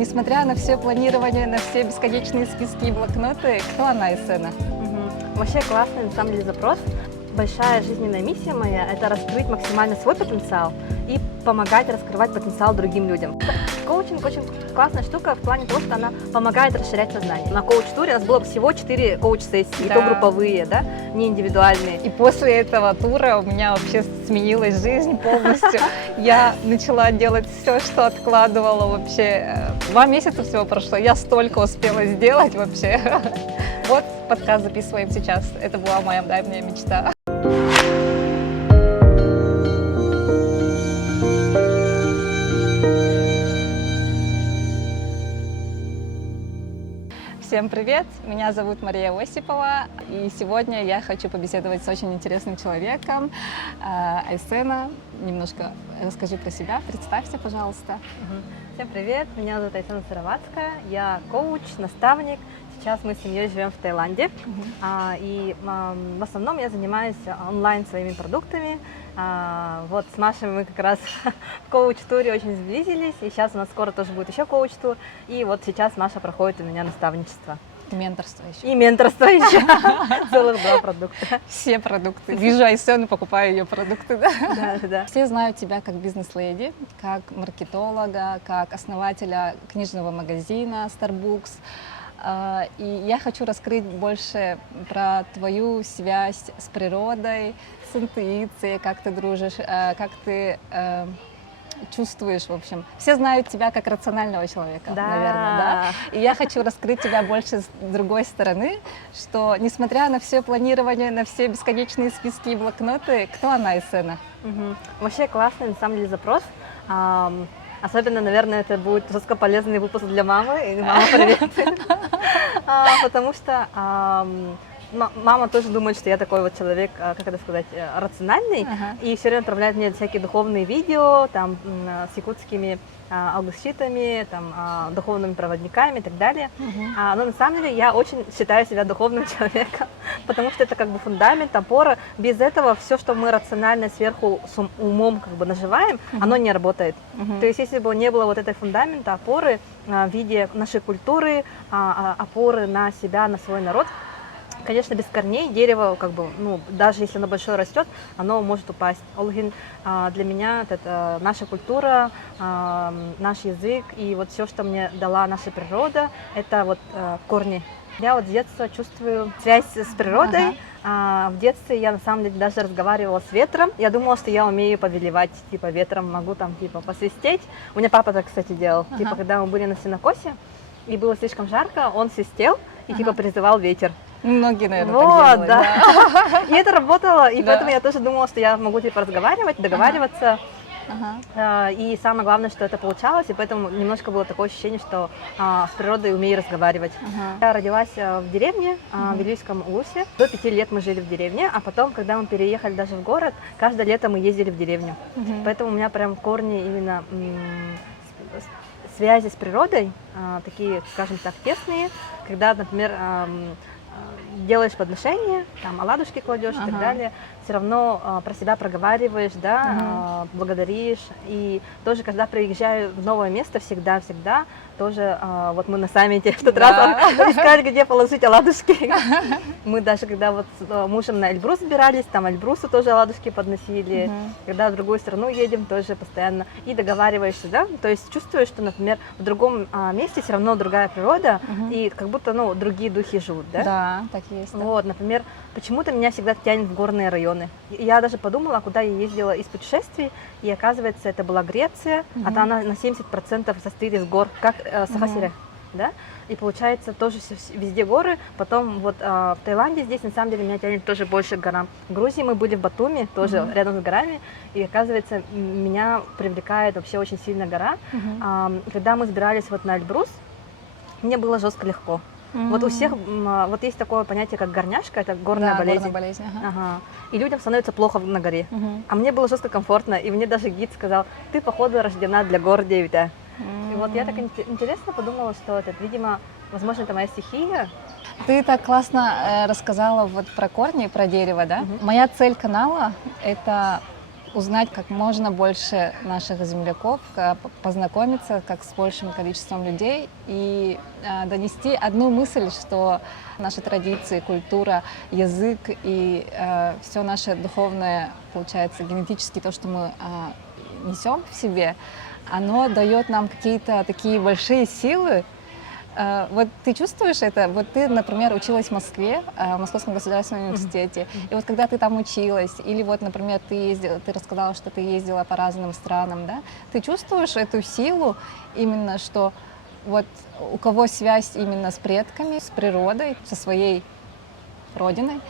Несмотря на все планирование, на все бесконечные списки и блокноты, кто она, Айсена? Вообще классный на самом деле запрос. Большая жизненная миссия моя – это раскрыть максимально свой потенциал и помогать раскрывать потенциал другим людям. Коучинг очень классная штука в плане того, что она помогает расширять сознание. На коуч-туре у нас было всего 4 коуч-сессии, и то групповые, да, не индивидуальные. И после этого тура у меня вообще сменилась жизнь полностью. Я начала делать все, что откладывала вообще. 2 месяца всего прошло, я столько успела сделать вообще. Вот подкаст записываем сейчас. Это была моя давняя мечта. Всем привет! Меня зовут Мария Осипова, и сегодня я хочу побеседовать с очень интересным человеком. Айсена, немножко расскажи про себя, представься, пожалуйста. Всем привет, меня зовут Айсена Сыроватская, я коуч, наставник. Сейчас мы с семьей живем в Таиланде, и в основном я занимаюсь онлайн своими продуктами. Вот с Машей мы как раз в коуч-туре очень сблизились, и сейчас у нас скоро тоже будет еще коуч-тур, и вот сейчас Маша проходит у меня наставничество. И менторство еще. И менторство еще. Целых 2 продукта. Все продукты. Вижу Айсену, покупаю ее продукты. Да. Все знают тебя как бизнес-леди, как маркетолога, как основателя книжного магазина Starbucks. И я хочу раскрыть больше про твою связь с природой, с интуицией, как ты дружишь, как ты чувствуешь, в общем. Все знают тебя как рационального человека, наверное, да? И я хочу раскрыть тебя больше с другой стороны, что несмотря на все планирование, на все бесконечные списки и блокноты, кто она, Айсена? Вообще классный на самом деле запрос. Особенно, наверное, это будет жестко полезный выпуск для мамы. И мама, привет. Потому что мама тоже думает, что я такой вот человек, как это сказать, рациональный. И все время отправляет мне всякие духовные видео, там, с якутскими алгушитами, там, духовными проводниками и так далее. Но на самом деле я очень считаю себя духовным человеком, потому что это как бы фундамент, опора. Без этого все, что мы рационально сверху с умом как бы наживаем, оно не работает. То есть если бы не было вот этой фундамента, опоры в виде нашей культуры, опоры на себя, на свой народ, конечно, без корней дерево, как бы, ну, даже если оно большое растет, оно может упасть. Олгин для меня это наша культура, наш язык, и вот все, что мне дала наша природа, это вот корни. Я вот с детства чувствую связь с природой. В детстве я на самом деле даже разговаривала с ветром. Я думала, что я умею повелевать, типа, ветром, могу там, типа, посвистеть. У меня папа так, кстати, делал. Типа, когда мы были на сенокосе, и было слишком жарко, он свистел и, типа, призывал ветер. Многие, наверное, вот, так делают. Да. И это работало, и поэтому я тоже думала, что я могу, типа, разговаривать, договариваться. И самое главное, что это получалось, и поэтому немножко было такое ощущение, что с природой умею разговаривать. Я родилась в деревне, в Вилюйском Улусе. До 5 лет мы жили в деревне, а потом, когда мы переехали даже в город, каждое лето мы ездили в деревню. Поэтому у меня прям корни именно связи с природой, такие, скажем так, тесные, когда, например, делаешь подношения, там оладушки кладешь и так далее, все равно про себя проговариваешь, да, благодаришь. И тоже, когда приезжаю в новое место, всегда тоже, вот мы на саммите в тот раз искали, где положить оладушки. Мы даже, когда вот с мужем на Эльбрус собирались, там Эльбрусу тоже оладушки подносили. Когда в другую страну едем, тоже постоянно. И договариваешься, да, то есть чувствуешь, что, например, в другом месте все равно другая природа, и как будто, ну, другие духи живут, да? Да, так и есть. Да. Вот, например, почему-то меня всегда тянет в горные районы. Я даже подумала, куда я ездила из путешествий, и оказывается, это была Греция, а там она на 70% состоит из гор, как Сахасире, да? И получается тоже везде горы. Потом вот в Таиланде здесь на самом деле меня тянет тоже больше к горам. В Грузии мы были в Батуми, тоже рядом с горами, и оказывается, меня привлекает вообще очень сильно гора. Когда мы сбирались вот на Эльбрус, мне было жестко легко. Вот у всех вот есть такое понятие, как горняшка, это горная болезнь. Горная болезнь. И людям становится плохо на горе. А мне было жестко комфортно, и мне даже гид сказал: ты, походу, рождена для гор 9. И вот я так интересно подумала, что это, видимо, возможно, это моя стихия. Ты так классно рассказала вот про корни, про дерево, да? Моя цель канала — это узнать как можно больше наших земляков, познакомиться как с большим количеством людей и донести одну мысль, что наши традиции, культура, язык и все наше духовное, получается, генетически то, что мы несем в себе, оно дает нам какие-то такие большие силы. Вот ты чувствуешь это? Вот ты, например, училась в Москве, в Московском государственном университете, и вот когда ты там училась, или вот, например, ты рассказала, что ты ездила по разным странам, да? Ты чувствуешь эту силу именно, что вот у кого связь именно с предками, с природой, со своей родиной,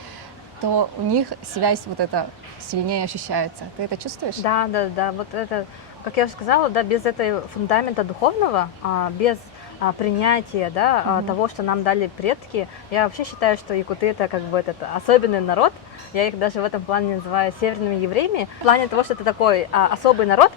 то у них связь вот эта сильнее ощущается. Ты это чувствуешь? Да, вот это, как я уже сказала, да, без этого фундамента духовного, без принятия, да, того, что нам дали предки. Я вообще считаю, что якуты это как бы этот особенный народ. Я их даже в этом плане называю северными евреями. В плане того, что это такой особый народ,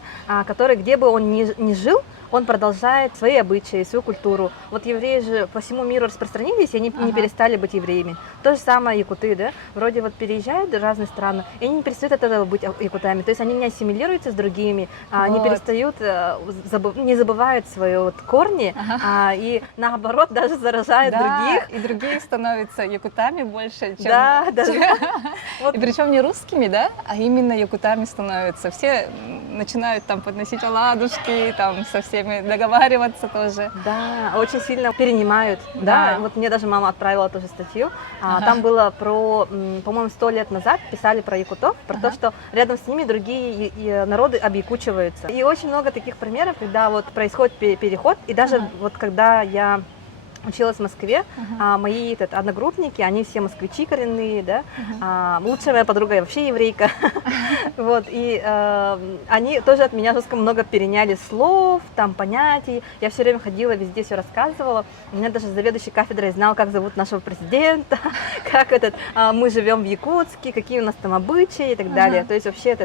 который, где бы он ни жил, он продолжает свои обычаи, свою культуру. Вот евреи же по всему миру распространились, и они не перестали быть евреями. То же самое якуты, да, вроде вот переезжают в разные страны, и они не перестают от этого быть якутами. То есть они не ассимилируются с другими, не перестают, не забывают свои вот корни, и наоборот даже заражают других. И другие становятся якутами больше, чем... Да. И причем не русскими, да, а именно якутами становятся. Все начинают там подносить оладушки, там со всеми договариваться тоже. Да, очень сильно перенимают. Да. Вот мне даже мама отправила тоже статью. Там было про, по-моему, 100 лет назад писали про якутов, про то, что рядом с ними другие народы объякучиваются. И очень много таких примеров, когда вот происходит переход, и даже вот когда я училась в Москве, мои одногруппники, они все москвичи коренные, да, лучшая моя подруга вообще еврейка, вот, и они тоже от меня жестко много переняли слов, там, понятий, я все время ходила, везде все рассказывала, у меня даже заведующий кафедрой знал, как зовут нашего президента, как мы живем в Якутске, какие у нас там обычаи и так далее, то есть вообще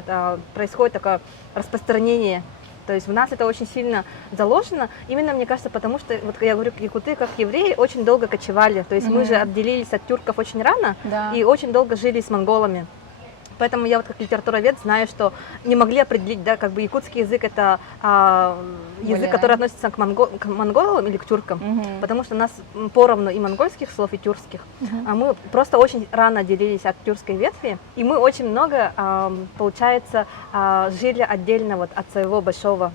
происходит такое распространение. То есть в нас это очень сильно заложено, именно, мне кажется, потому что, вот я говорю, якуты, как евреи, очень долго кочевали. То есть мы же отделились от тюрков очень рано и очень долго жили с монголами. Поэтому я вот как литературовед знаю, что не могли определить, да, как бы якутский язык это язык, который относится к монголам или к тюркам, потому что у нас поровну и монгольских слов, и тюркских. Мы просто очень рано отделились от тюркской ветви, и мы очень много, получается, жили отдельно вот от своего большого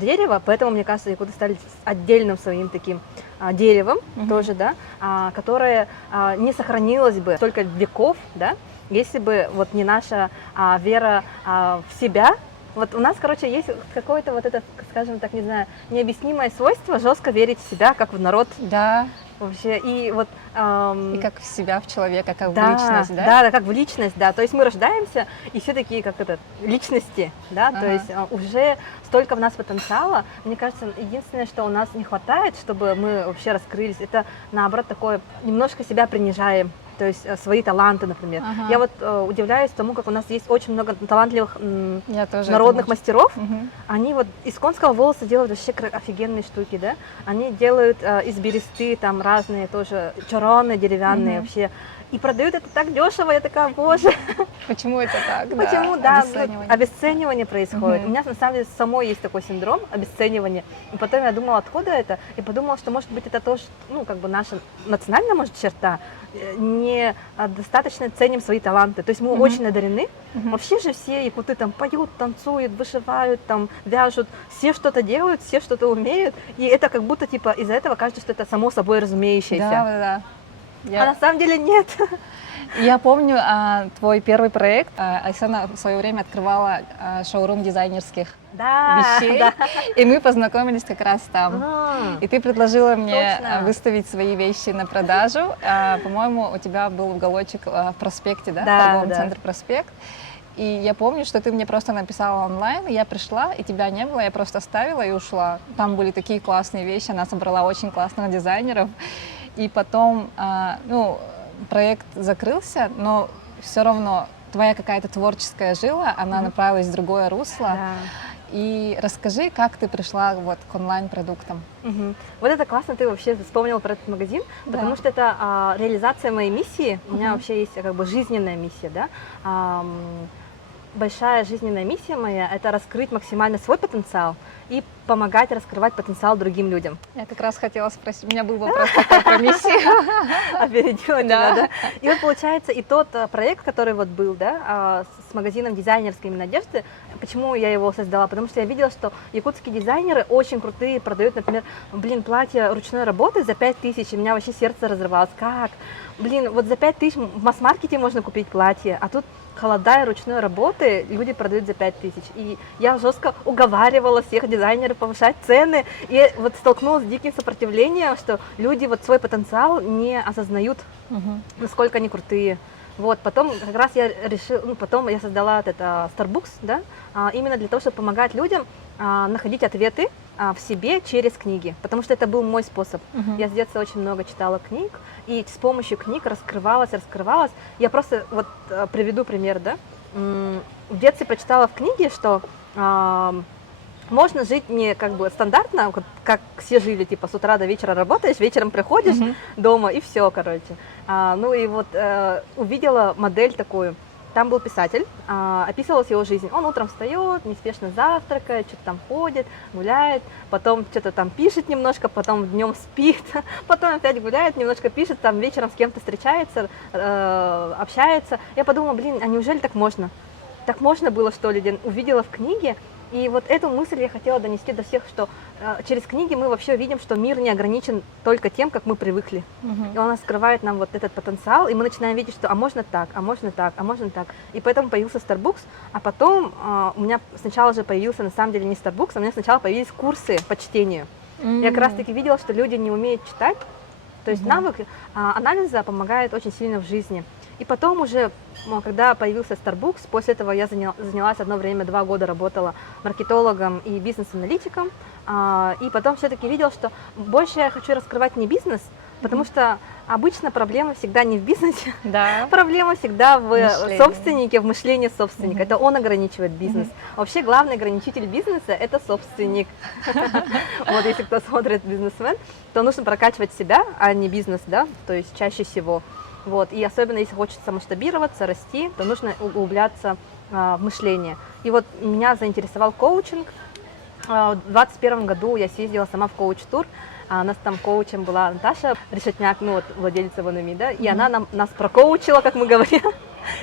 дерева, поэтому, мне кажется, якуты стали отдельным своим таким деревом тоже, да, которое не сохранилось бы столько веков, да, если бы вот не наша вера в себя. Вот у нас, короче, есть какое-то вот это, скажем так, не знаю, необъяснимое свойство жестко верить в себя, как в народ. Да. Вообще, и вот... И как в себя, в человека, как в личность, да? Да, как в личность, да. То есть мы рождаемся, и все такие, как личности, да, то есть уже столько в нас потенциала. Мне кажется, единственное, что у нас не хватает, чтобы мы вообще раскрылись, это, наоборот, такое, немножко себя принижаем. То есть свои таланты, например. Я вот удивляюсь тому, как у нас есть очень много талантливых народных мастеров. Они вот из конского волоса делают вообще офигенные штуки, да. Они делают из бересты там разные тоже чороны деревянные вообще. И продают это так дешево, я такая, боже. Почему это так? Почему, да, обесценивание происходит. У меня на самом деле самой есть такой синдром обесценивания. И потом я думала, откуда это? И подумала, что может быть это тоже, ну, как бы наша национальная, может, черта. Не достаточно ценим свои таланты. То есть мы очень одарены. Вообще же все якуты там поют, танцуют, вышивают, там вяжут, все что-то делают, все что-то умеют. И это как будто типа из-за этого кажется, что это само собой разумеющееся. Да. А на самом деле нет. Я помню твой первый проект. Айсана в свое время открывала шоурум дизайнерских вещей, и мы познакомились как раз там. И ты предложила мне выставить свои вещи на продажу. По-моему, у тебя был уголочек в проспекте, да? В торговом центре «Проспект». И я помню, что ты мне просто написала онлайн, и я пришла, и тебя не было, я просто оставила и ушла. Там были такие классные вещи, она собрала очень классных дизайнеров. И потом, проект закрылся, но все равно твоя какая-то творческая жила, она направилась в другое русло. Да. И расскажи, как ты пришла вот к онлайн-продуктам. Вот это классно, ты вообще вспомнила про этот магазин, потому что это реализация моей миссии. У меня вообще есть как бы жизненная миссия, да. большая жизненная миссия моя – это раскрыть максимально свой потенциал и помогать раскрывать потенциал другим людям. Я как раз хотела спросить, у меня был вопрос такой про миссию. Опередила тебя, Да. да? И вот получается, и тот проект, который вот был, да, с магазином дизайнерской именно одежды, почему я его создала? Потому что я видела, что якутские дизайнеры очень крутые, продают, например, платье ручной работы за 5000, и у меня вообще сердце разрывалось. Как? Вот за 5000 в масс-маркете можно купить платье, а тут холода и ручной работы люди продают за 5000. И я жестко уговаривала всех дизайнеров повышать цены, и вот столкнулась с диким сопротивлением, что люди вот свой потенциал не осознают, насколько они крутые. Вот, потом как раз я решила, потом я создала это Starbucks, да, именно для того, чтобы помогать людям находить ответы в себе через книги, потому что это был мой способ. Я с детства очень много читала книг, и с помощью книг раскрывалась. Я просто вот приведу пример, да. В детстве прочитала в книге, что можно жить не как бы стандартно, вот как все жили, типа с утра до вечера работаешь, вечером приходишь дома и все, короче. Ну и вот увидела модель такую. Там был писатель, описывалась его жизнь. Он утром встает, неспешно завтракает, что-то там ходит, гуляет, потом что-то там пишет немножко, потом днем спит, потом опять гуляет, немножко пишет, там вечером с кем-то встречается, общается. Я подумала, а неужели так можно? Так можно было, что ли? Увидела в книге. И вот эту мысль я хотела донести до всех, что через книги мы вообще видим, что мир не ограничен только тем, как мы привыкли. И он раскрывает нам вот этот потенциал, и мы начинаем видеть, что можно так, а можно так, а можно так. И поэтому появился Starbucks, а потом у меня сначала же появился, на самом деле, не Starbucks, а у меня сначала появились курсы по чтению. Я как раз таки видела, что люди не умеют читать, то есть навык анализа помогает очень сильно в жизни. И потом уже, когда появился Starbucks, после этого я занялась одно время, 2 года работала маркетологом и бизнес-аналитиком. И потом все-таки видела, что больше я хочу раскрывать не бизнес, потому что обычно проблема всегда не в бизнесе, Да. проблема всегда в Мышлении. собственнике, в мышлении собственника. Это он ограничивает бизнес. Вообще главный ограничитель бизнеса – это собственник. Вот если кто смотрит «Бизнесмен», то нужно прокачивать себя, а не бизнес, да, то есть чаще всего. Вот. И особенно если хочется масштабироваться, расти, то нужно углубляться в мышление. И вот меня заинтересовал коучинг. В 2021 году я съездила сама в коуч-тур. У нас там коучем была Наташа Решетняк, владелица Ванами, да, и она нас прокоучила, как мы говорим.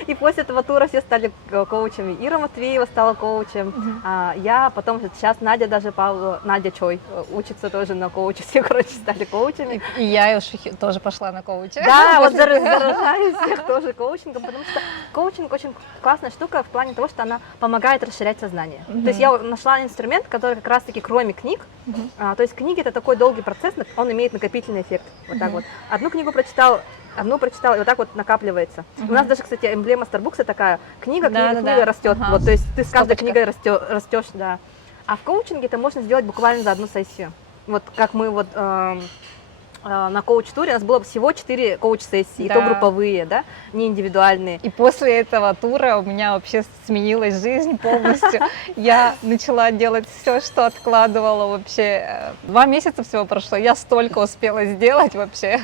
И после этого тура все стали коучами. Ира Матвеева стала коучем. Я потом, сейчас Надя даже, Надя Чой учится тоже на коуче. Все, короче, стали коучами. И я уж тоже пошла на коуча. Да, вот заражаю всех тоже коучингом, потому что коучинг очень классная штука в плане того, что она помогает расширять сознание. То есть я нашла инструмент, который как раз-таки кроме книг, то есть книги это такой долгий процесс, он имеет накопительный эффект. Вот так вот. Одну книгу прочитал, и вот так вот накапливается. У нас даже, кстати, эмблема Starbucks такая: книга растет. Вот, то есть ты с каждой книгой растешь, да. А в коучинге это можно сделать буквально за одну сессию. Вот как мы вот на коуч-туре у нас было всего 4 коуч-сессии, и то групповые, да, не индивидуальные. И после этого тура у меня вообще сменилась жизнь полностью. Я начала делать все, что откладывала вообще. 2 месяца всего прошло, я столько успела сделать вообще.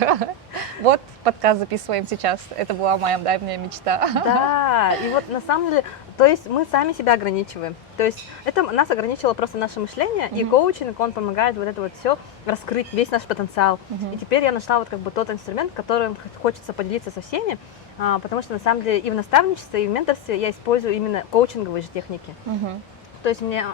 Вот подкаст записываем сейчас. Это была моя давняя мечта. Да, и вот на самом деле, то есть мы сами себя ограничиваем. То есть это нас ограничило просто наше мышление, и коучинг, он помогает вот это вот все раскрыть, весь наш потенциал. И теперь я нашла вот как бы тот инструмент, которым хочется поделиться со всеми, потому что на самом деле и в наставничестве, и в менторстве я использую именно коучинговые же техники. То есть мне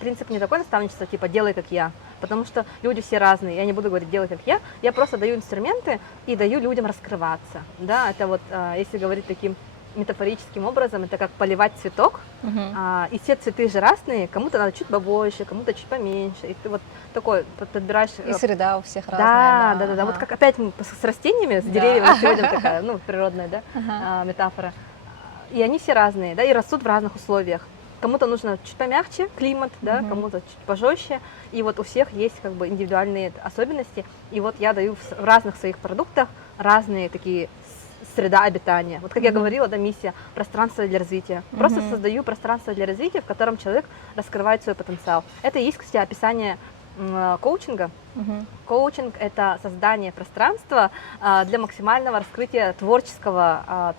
принцип не такой наставничества, типа «делай как я», потому что люди все разные, я не буду говорить «делай как я просто даю инструменты и даю людям раскрываться. Да, это вот, если говорить таким метафорическим образом, это как поливать цветок, и все цветы же разные, кому-то надо чуть побольше, кому-то чуть поменьше, и ты вот такой подбираешь... И среда у всех разная. Да, вот как опять с растениями, с деревьями сегодня такая, природная, да, метафора, и они все разные, да, и растут в разных условиях. Кому-то нужно чуть помягче климат, да, кому-то чуть пожестче, и вот у всех есть как бы индивидуальные особенности, и вот я даю в разных своих продуктах разные такие среда обитания. Вот как я говорила, да, миссия пространство для развития. Просто создаю пространство для развития, в котором человек раскрывает свой потенциал. Это и есть, кстати, описание коучинга. Коучинг – это создание пространства для максимального раскрытия творческого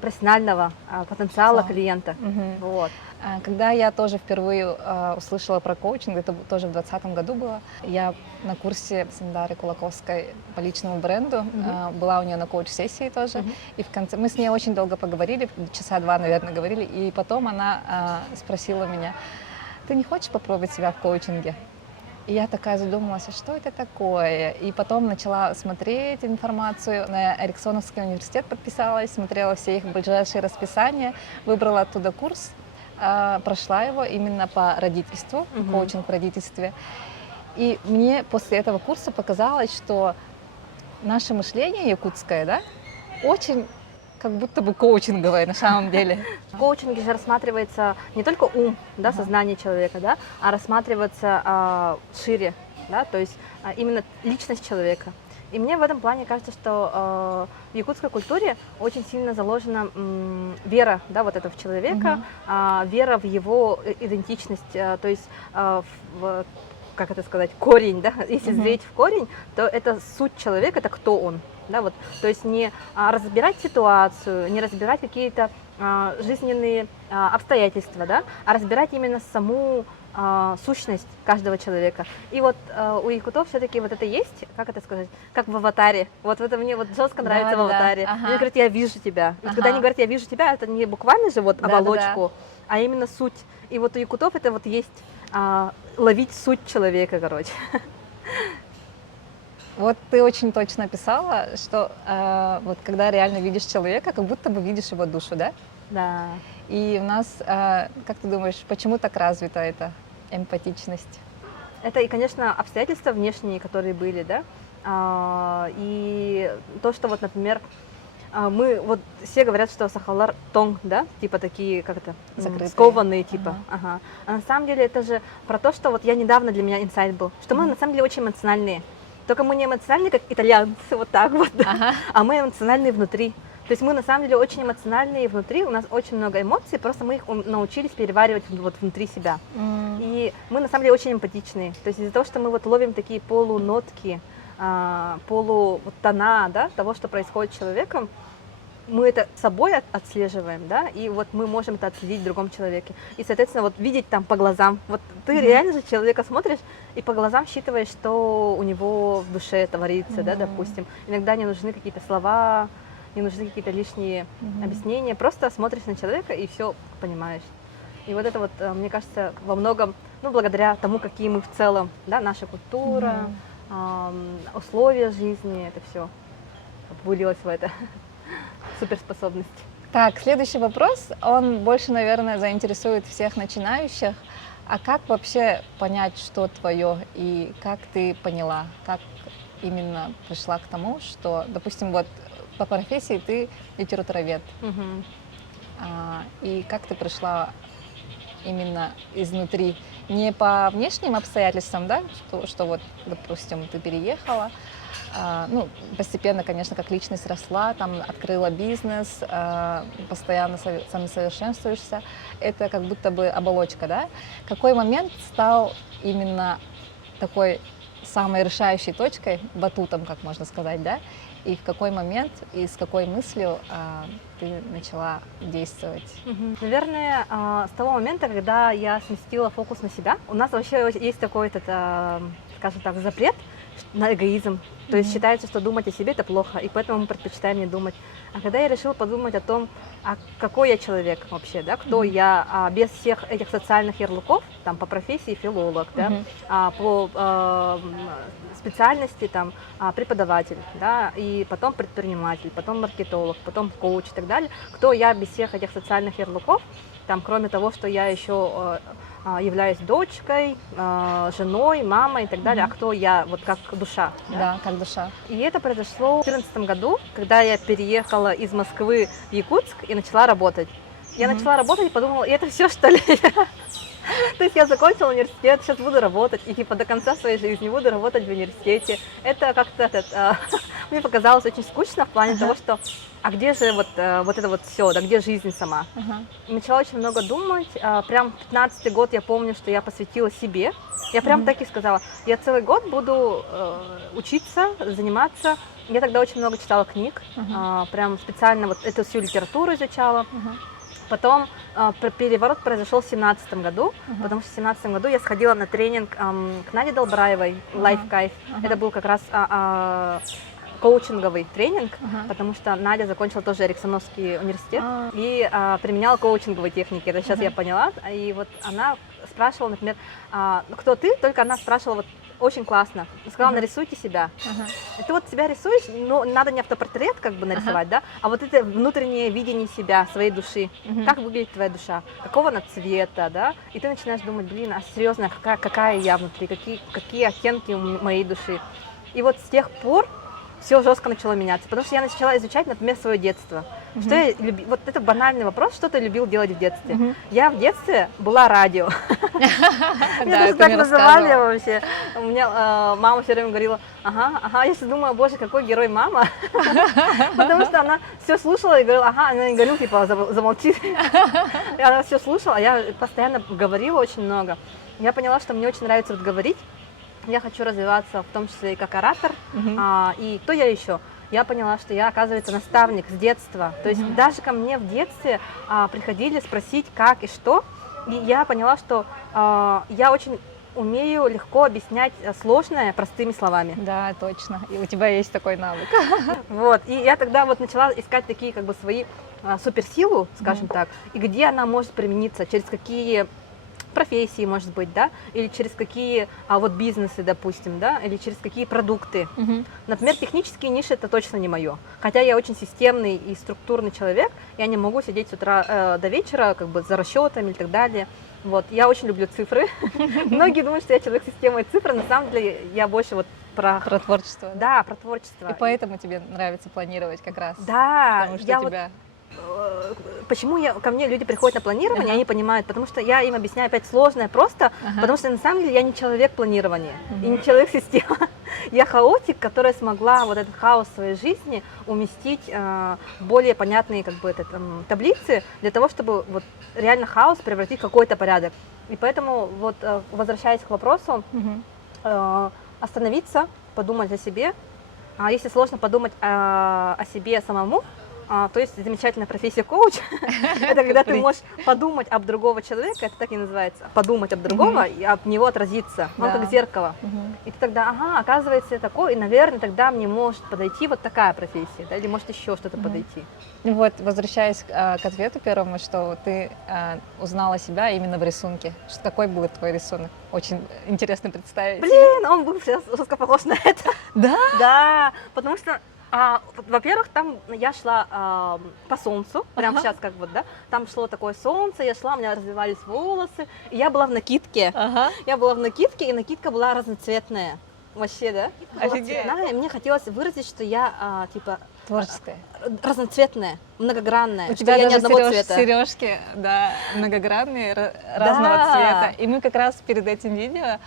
профессионального потенциала клиента. Мгм. Вот. Когда я тоже впервые услышала про коучинг, это тоже в 2020 году было, я на курсе с Индарой Кулаковской по личному бренду, была у нее на коуч-сессии тоже, и в конце мы с ней очень долго поговорили, часа два, наверное, говорили, и потом она спросила меня: ты не хочешь попробовать себя в коучинге? И я такая задумалась, а что это такое? И потом начала смотреть информацию. На Эриксоновский университет подписалась, смотрела все их ближайшие расписания, выбрала оттуда курс, прошла его именно по родительству, коучинг в родительстве. И мне после этого курса показалось, что наше мышление якутское, да, очень как будто бы коучинговое на самом деле. В коучинге же рассматривается не только ум, да, сознание человека, да, а рассматривается шире, да, то есть именно личность человека. И мне в этом плане кажется, что в якутской культуре очень сильно заложена вера, да, вот этого человека, вера в его идентичность, то есть как это сказать, корень, да, если зреть в корень, то это суть человека, это кто он, да, вот, то есть не разбирать ситуацию, не разбирать какие-то жизненные обстоятельства, да, а разбирать именно саму сущность каждого человека. И вот у якутов все-таки вот это есть, как это сказать, как в «Аватаре». Вот это мне вот жестко нравится в «Аватаре». Ага. Они говорят: я вижу тебя. И когда они говорят: я вижу тебя, это не буквально же вот оболочку, а именно суть. И вот у якутов это вот есть ловить суть человека, короче. Вот ты очень точно описала, что вот когда реально видишь человека, как будто бы видишь его душу, да? Да. И у нас, как ты думаешь, почему так развита эта эмпатичность? Это и, конечно, обстоятельства внешние, которые были, да, и то, что вот, например, мы, вот все говорят, что сахалар тонг, да, типа такие, как это, Закрытые. скованные, типа, ага. А на самом деле это же про то, что вот я недавно, для меня инсайт был, что мы на самом деле очень эмоциональные, только мы не эмоциональные, как итальянцы, вот так вот, да, а мы эмоциональные внутри. То есть мы на самом деле очень эмоциональные внутри, у нас очень много эмоций, просто мы их научились переваривать вот внутри себя. И мы на самом деле очень эмпатичные. То есть из-за того, что мы вот ловим такие полунотки, полутона, да, того, что происходит с человеком, мы это собой отслеживаем, да, и вот мы можем это отследить в другом человеке. И, соответственно, вот видеть там по глазам. Вот ты реально же человека смотришь и по глазам считываешь, что у него в душе творится, да, допустим. Иногда не нужны какие-то слова, не нужны какие-то лишние объяснения, просто смотришь на человека и все понимаешь. И вот это вот, мне кажется, во многом, ну, благодаря тому, какие мы в целом, да, наша культура, условия жизни, это все вылилось в это суперспособность. Так, следующий вопрос, он больше, наверное, заинтересует всех начинающих. А как вообще понять, что твое, и как ты поняла, как именно пришла к тому, что, допустим, вот по профессии ты литературовед, и как ты пришла именно изнутри, не по внешним обстоятельствам, да, что вот, допустим, ты переехала, ну, постепенно, конечно, как личность росла, там, открыла бизнес, постоянно самосовершенствуешься, это как будто бы оболочка, да? Какой момент стал именно такой самой решающей точкой, батутом, как можно сказать, да? И в какой момент и с какой мыслью ты начала действовать? Наверное, с того момента, когда я сместила фокус на себя, у нас вообще есть такой, скажем так, запрет на эгоизм. То есть считается, что думать о себе — это плохо, и поэтому мы предпочитаем не думать. А когда я решила подумать о том, а какой я человек вообще, да, кто я, без всех этих социальных ярлыков, там, по профессии филолог, да, по специальности, там, преподаватель, да, и потом предприниматель, потом маркетолог, потом коуч и так далее, кто я без всех этих социальных ярлыков, там, кроме того, что я еще являюсь дочкой, женой, мамой и так далее, а кто я, вот как душа. Да, как душа. И это произошло в 2014 году, когда я переехала из Москвы в Якутск и начала работать. Я начала работать и подумала: и это все, что ли? То есть я закончила университет, сейчас буду работать, и типа до конца своей жизни буду работать в университете. Это как-то мне показалось очень скучно в плане того, что а где же вот это вот все, да, где жизнь сама? Ага. И начала очень много думать. Прям 15-й год я помню, что я посвятила себе. Я прям так и сказала, я целый год буду учиться, заниматься. Я тогда очень много читала книг, прям специально вот эту всю литературу изучала. Потом переворот произошел в 2017 году, потому что в 2017 году я сходила на тренинг к Наде Долбраевой, Life Кайф. Это был как раз коучинговый тренинг, потому что Надя закончила тоже Эриксоновский университет и применяла коучинговые техники. Это сейчас я поняла. И вот она спрашивала, например, кто ты? Только она спрашивала вот очень классно. Сказала, нарисуйте себя. И ты вот себя рисуешь, но надо не автопортрет как бы нарисовать, да, а вот это внутреннее видение себя, своей души. Как выглядит твоя душа, какого она цвета, да, и ты начинаешь думать, блин, а серьезно, какая я внутри, какие оттенки у моей души. И вот с тех пор все жестко начало меняться, потому что я начала изучать, например, свое детство. Что я любила? Вот это банальный вопрос, что ты любил делать в детстве. Я в детстве была радио. Меня даже так называли вообще. У меня мама все время говорила, ага, я сейчас думаю, боже, какой герой мама. Потому что она все слушала и говорила, ага, она не говорила, типа, замолчи. И она все слушала, а я постоянно говорила очень много. Я поняла, что мне очень нравится вот говорить. Я хочу развиваться, в том числе и как оратор. И кто я еще? Я поняла, что я, оказывается, наставник с детства. То есть даже ко мне в детстве приходили спросить, как и что. И я поняла, что я очень умею легко объяснять сложное простыми словами. Да, точно. И у тебя есть такой навык. Вот. И я тогда вот начала искать такие как бы свои суперсилу, скажем так, и где она может примениться, через какие профессии, может быть, да, или через какие вот бизнесы, допустим, да, или через какие продукты. Например, технические ниши это точно не мое. Хотя я очень системный и структурный человек, я не могу сидеть с утра до вечера как бы за расчетами и так далее. Вот, я очень люблю цифры. Многие думают, что я человек системы цифр, на самом деле я больше вот про творчество. Да, про творчество. И поэтому тебе нравится планировать как раз. Да, потому что тебя... Почему ко мне люди приходят на планирование, они понимают, потому что я им объясняю опять сложное просто, потому что на самом деле я не человек планирования и не человек системы. Я хаотик, которая смогла вот этот хаос в своей жизни уместить в более понятные как бы таблицы для того, чтобы вот реально хаос превратить в какой-то порядок. И поэтому вот возвращаясь к вопросу, остановиться, подумать о себе. А если сложно подумать о себе самому, то есть замечательная профессия коуч. Это когда ты можешь подумать об другого человека, это так и называется, подумать об другого и об него отразиться. Он как зеркало. И ты тогда, оказывается, я такой, и, наверное, тогда мне может подойти вот такая профессия, да, или может еще что-то подойти. Вот, возвращаясь к ответу первому, что ты узнала себя именно в рисунке. Какой был твой рисунок? Очень интересно представить. Блин, он был сейчас жестко похож на это. Да? Да, потому что во-первых, там я шла по солнцу, прямо сейчас как вот, да, там шло такое солнце, я шла, у меня развивались волосы, и я была в накидке, я была в накидке, и накидка была разноцветная, вообще, да, офигеть. И мне хотелось выразить, что я, типа, творческая, разноцветная, многогранная, у что тебя я даже не одного цвета. сережки, да, многогранные, разного цвета, и мы как раз перед этим видео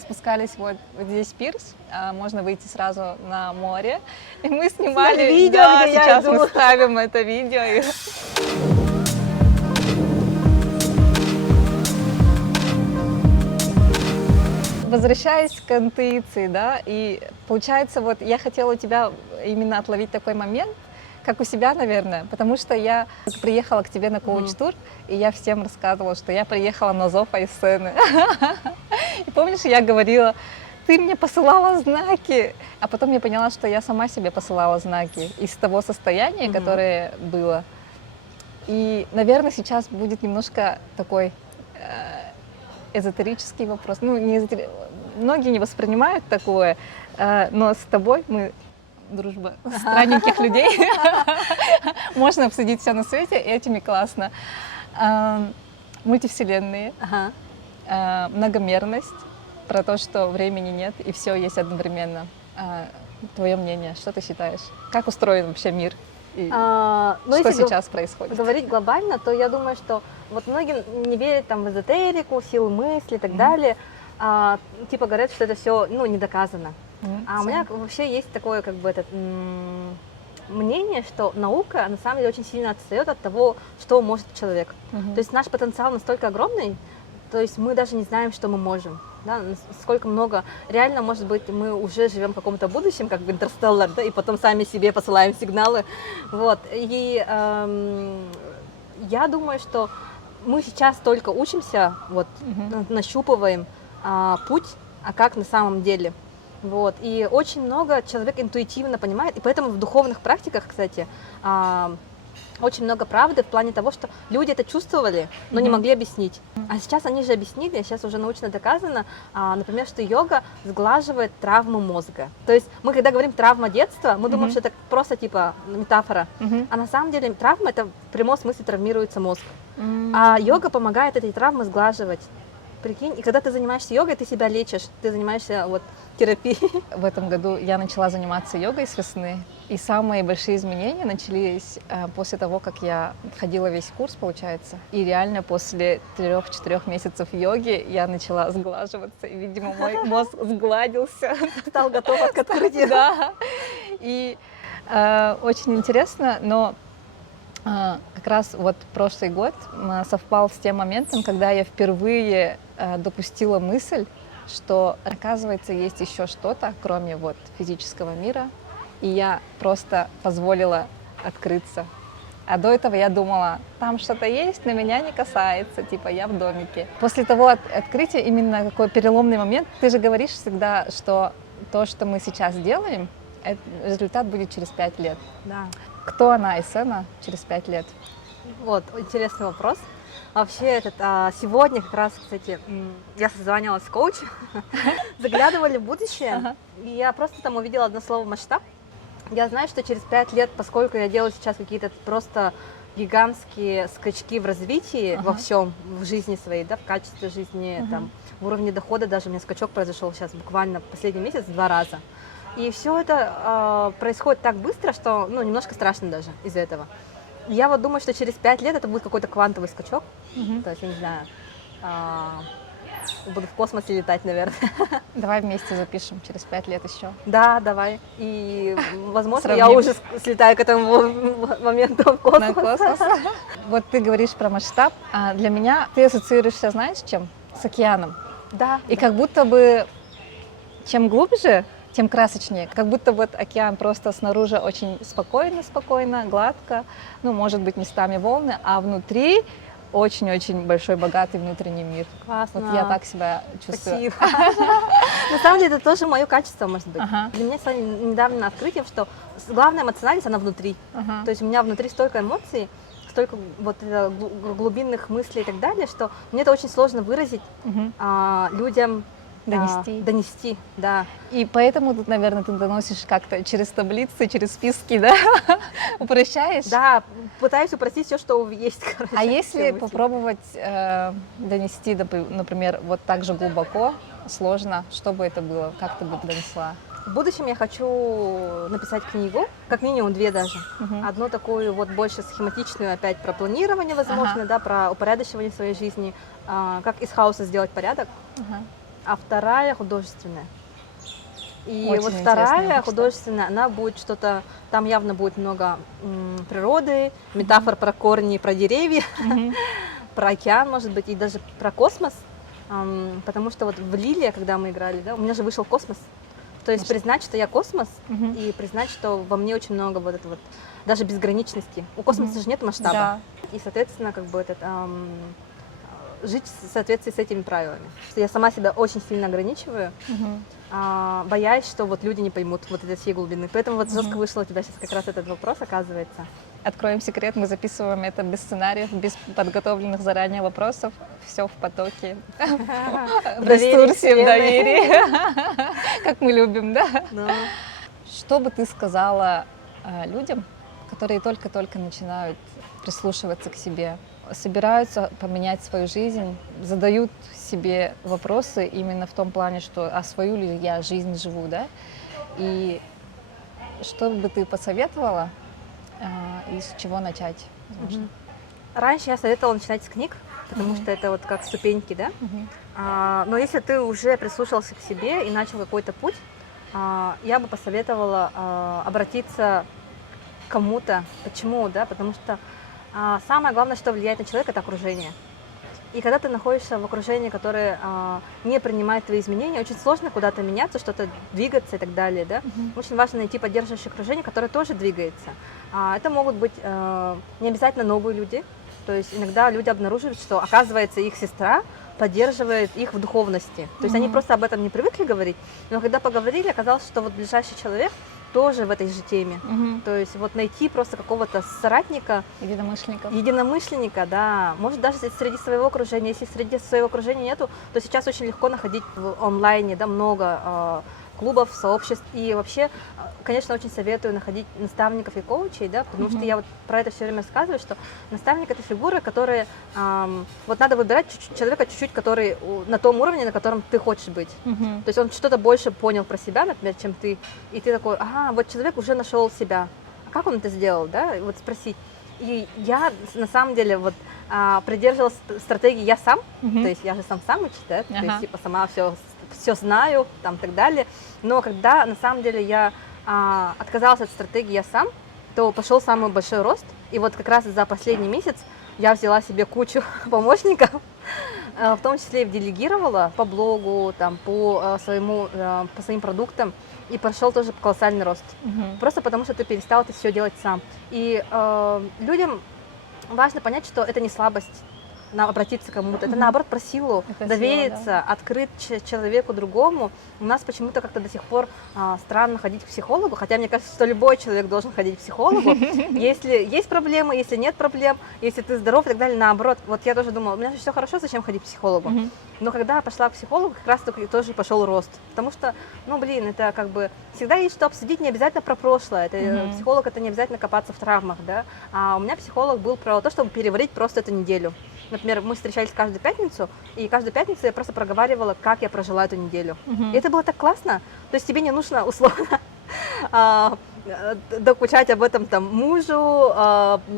спускались вот здесь пирс, можно выйти сразу на море, и мы снимали видео, да, где я сейчас иду. мы ставим это видео. Возвращаясь к интуиции, да, и получается, вот я хотела у тебя именно отловить такой момент, как у себя, наверное, потому что я приехала к тебе на коуч-тур, и я всем рассказывала, что я приехала на зов Айсены. И помнишь, я говорила, ты мне посылала знаки, а потом я поняла, что я сама себе посылала знаки из того состояния, которое было. И, наверное, сейчас будет немножко такой эзотерический вопрос. Ну, многие не воспринимают такое, но с тобой мы дружба странненьких людей. Можно обсудить все на свете, и этим и классно. Мультивселенные, многомерность, про то, что времени нет и все есть одновременно. Твое мнение, что ты считаешь? Как устроен вообще мир? И Ну, что если сейчас происходит? говорить глобально, то я думаю, что вот многие не верят там в эзотерику, силу мысли и так далее. Типа говорят, что это все, ну, не доказано. А у меня вообще есть такое, как бы, мнение, что наука на самом деле очень сильно отстает от того, что может человек. То есть наш потенциал настолько огромный, то есть мы даже не знаем, что мы можем. Да, сколько много. Реально, может быть, мы уже живем в каком-то будущем, как в Интерстеллар, да, и потом сами себе посылаем сигналы. Вот. И я думаю, что мы сейчас только учимся, вот, нащупываем путь, а как на самом деле. Вот. И очень много человек интуитивно понимает, и поэтому в духовных практиках, кстати, очень много правды в плане того, что люди это чувствовали, но не могли объяснить. А сейчас они же объяснили, а сейчас уже научно доказано, например, что йога сглаживает травму мозга. То есть мы, когда говорим травма детства, мы думаем, что это просто типа метафора. А на самом деле травма — это в прямом смысле травмируется мозг. А йога помогает этой травмы сглаживать. Прикинь, и когда ты занимаешься йогой, ты себя лечишь, ты занимаешься вот терапией. В этом году я начала заниматься йогой с весны, и самые большие изменения начались после того, как я ходила весь курс, получается. И реально после 3-4 месяцев йоги я начала сглаживаться, и, видимо, мой мозг сгладился. Стал готов к открытию. Да. И очень интересно, но как раз вот прошлый год совпал с тем моментом, когда я впервые допустила мысль, что, оказывается, есть еще что-то, кроме вот физического мира, и я просто позволила открыться. А до этого я думала, там что-то есть, но меня не касается, типа я в домике. После того открытия, именно какой переломный момент, ты же говоришь всегда, что то, что мы сейчас делаем, результат будет через 5 лет. Да. Кто она, Эссена, через 5 лет? Вот, интересный вопрос. Вообще, сегодня как раз, кстати, я созванивалась с коучем, заглядывали в будущее, и я просто там увидела одно слово «масштаб». Я знаю, что через 5 лет, поскольку я делаю сейчас какие-то просто гигантские скачки в развитии во всем, в жизни своей, да, в качестве жизни, там, в уровне дохода даже у меня скачок произошел сейчас буквально последний месяц 2 раза. И все это происходит так быстро, что, ну, немножко страшно даже из-за этого. Я вот думаю, что через 5 лет это будет какой-то квантовый скачок. То есть, я не знаю, буду в космосе летать, наверное. Давай вместе запишем через 5 лет еще. Да, давай. И, возможно, Сравним. я уже слетаю к этому моменту в космос. На космос. Вот ты говоришь про масштаб, а для меня ты ассоциируешься, знаешь, с чем? С океаном. Да. И как будто бы чем глубже, тем красочнее. Как будто вот океан просто снаружи очень спокойно, гладко, ну, может быть, местами волны, а внутри очень-очень большой, богатый внутренний мир. Классно. Вот я так себя чувствую. Спасибо. На самом деле, это тоже мое качество, может быть. Ага. Для меня стало недавно открытием, что главная эмоциональность, она внутри. Ага. То есть у меня внутри столько эмоций, столько вот глубинных мыслей и так далее, что мне это очень сложно выразить людям. Донести, да. И поэтому тут, наверное, ты доносишь как-то через таблицы, через списки, да? Упрощаешь? Да, пытаюсь упростить все, что есть. Короче, а если попробовать донести, например, вот так же глубоко, сложно, что бы это было? Как ты бы донесла? В будущем я хочу написать книгу, как минимум 2 даже. Одну такую вот больше схематичную, опять про планирование, возможно, да, про упорядочивание своей жизни, как из хаоса сделать порядок. А вторая художественная. И очень вот вторая мечта. художественная, она будет что-то, там явно будет много природы, метафор про корни, про деревья, про океан, может быть, и даже про космос. Потому что вот в Лиле, когда мы играли, да, у меня же вышел космос. То есть признать, что я космос, и признать, что во мне очень много вот этого вот, даже безграничности. У космоса же нет масштаба. Да. И, соответственно, как бы жить в соответствии с этими правилами. Я сама себя очень сильно ограничиваю, боясь, что вот люди не поймут вот этой всей глубины. Поэтому вот жестко вышел у тебя сейчас как раз этот вопрос, оказывается. Откроем секрет, мы записываем это без сценариев, без подготовленных заранее вопросов. Все в потоке, в ресурсе, в доверии, как мы любим, да? Что бы ты сказала людям, которые только-только начинают прислушиваться к себе, собираются поменять свою жизнь, задают себе вопросы именно в том плане, что а свою ли я жизнь живу, да? И что бы ты посоветовала И с чего начать, возможно? Раньше я советовала начинать с книг, потому что это вот как ступеньки, да? Но если ты уже прислушался к себе и начал какой-то путь, я бы посоветовала обратиться к кому-то. Почему, да? Потому что самое главное, что влияет на человека, это окружение. И когда ты находишься в окружении, которое не принимает твои изменения, очень сложно куда-то меняться, что-то двигаться и так далее, да? Очень важно найти поддерживающее окружение, которое тоже двигается. Это могут быть не обязательно новые люди, то есть иногда люди обнаруживают, что, оказывается, их сестра поддерживает их в духовности. То есть они просто об этом не привыкли говорить, но когда поговорили, оказалось, что вот ближайший человек тоже в этой же теме. То есть вот найти просто какого-то соратника, единомышленника, да, может даже среди своего окружения. Если среди своего окружения нету, то сейчас очень легко находить в онлайне, да, много клубов, сообществ. И вообще, конечно, очень советую находить наставников и коучей, да, потому что я вот про это все время рассказываю, что наставник — это фигура, которая, вот надо выбирать человека чуть-чуть, который на том уровне, на котором ты хочешь быть. То есть он что-то больше понял про себя, например, чем ты, и ты такой, ага, вот человек уже нашел себя. А как он это сделал, да, и вот спросить. И я на самом деле вот придерживалась стратегии «я сам», то есть я же сам учусь, да, то есть типа сама все знаю, там, и так далее. Но когда на самом деле я отказалась от стратегии «я сам», то пошел самый большой рост. И вот как раз за последний месяц я взяла себе кучу помощников, в том числе и делегировала по блогу, там, по своим продуктам. И пошел тоже колоссальный рост. Просто потому, что ты перестал это все делать сам. И людям важно понять, что это не слабость. Обратиться к кому-то. Это наоборот про силу, это довериться, сила, да? Открыть человеку другому. У нас почему-то как-то до сих пор странно ходить к психологу, хотя мне кажется, что любой человек должен ходить к психологу. Если есть проблемы, если нет проблем, если ты здоров и так далее, наоборот. Вот я тоже думала, у меня же все хорошо, зачем ходить к психологу? Но когда я пошла к психологу, как раз таки тоже пошел рост. Потому что, это как бы всегда есть что обсудить, не обязательно про прошлое. Психолог — это не обязательно копаться в травмах, да. А у меня психолог был про то, чтобы переварить просто эту неделю. Например, мы встречались каждую пятницу, и каждую пятницу я просто проговаривала, как я прожила эту неделю. И это было так классно. То есть тебе не нужно условно докучать об этом там мужу,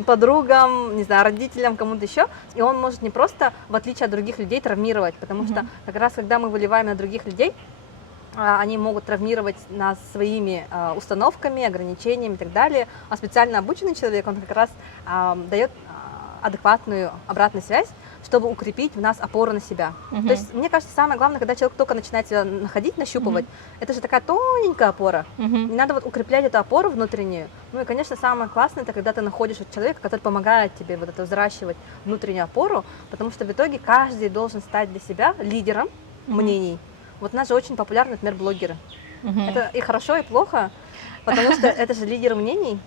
подругам, не знаю, родителям, кому-то еще. И он может не просто, в отличие от других людей, травмировать, потому что как раз когда мы выливаем на других людей, они могут травмировать нас своими установками, ограничениями и так далее. А специально обученный человек, он как раз дает адекватную обратную связь, чтобы укрепить в нас опору на себя. То есть, мне кажется, самое главное, когда человек только начинает себя находить, нащупывать, это же такая тоненькая опора. И надо вот укреплять эту опору внутреннюю. Ну и, конечно, самое классное, это когда ты находишь человека, который помогает тебе вот это взращивать внутреннюю опору, потому что в итоге каждый должен стать для себя лидером мнений. Вот у нас же очень популярны, например, блогеры. Это и хорошо, и плохо, потому что это же лидеры мнений.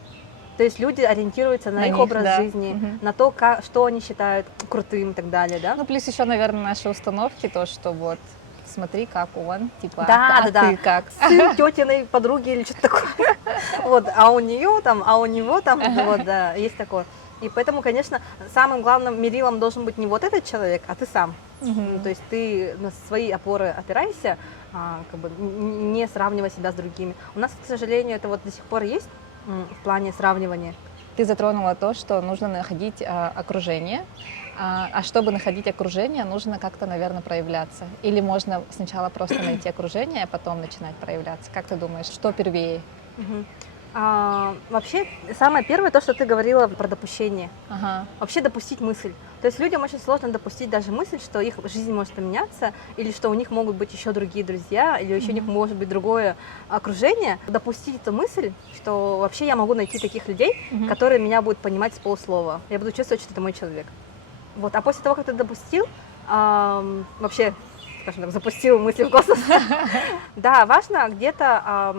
То есть люди ориентируются на их образ жизни, на то, что они считают крутым и так далее, да? Ну, плюс еще, наверное, наши установки, то, что вот смотри, как он, типа, ты как? Сын тетиной подруги или что-то такое. Вот, а у нее там, а у него там, вот, да, есть такое. И поэтому, конечно, самым главным мерилом должен быть не вот этот человек, а ты сам. То есть ты на свои опоры опирайся, как бы не сравнивая себя с другими. У нас, к сожалению, это вот до сих пор есть в плане сравнивания. Ты затронула то, что нужно находить окружение, а чтобы находить окружение, нужно как-то, наверное, проявляться. Или можно сначала просто найти окружение, а потом начинать проявляться. Как ты думаешь, что первее? Вообще, самое первое, то, что ты говорила про допущение. Вообще допустить мысль. То есть людям очень сложно допустить даже мысль, что их жизнь может поменяться, или что у них могут быть еще другие друзья, или еще у них может быть другое окружение. Допустить эту мысль, что вообще я могу найти таких людей, которые меня будут понимать с полуслова. Я буду чувствовать, что это мой человек. Вот. А после того, как ты допустил, вообще, скажем так, запустил мысли в космос, да, важно где-то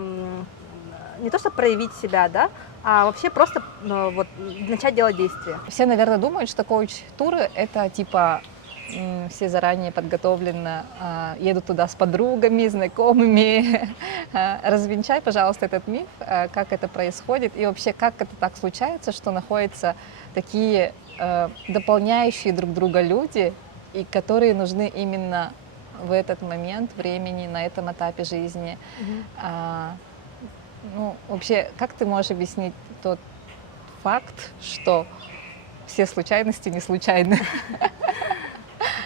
не то, чтобы проявить себя, да, а вообще просто вот, начать делать действия. Все, наверное, думают, что коуч-туры — это типа все заранее подготовленно едут туда с подругами, знакомыми. Развенчай, пожалуйста, этот миф, как это происходит и вообще как это так случается, что находятся такие дополняющие друг друга люди, и которые нужны именно в этот момент времени, на этом этапе жизни. Ну, вообще, как ты можешь объяснить тот факт, что все случайности не случайны.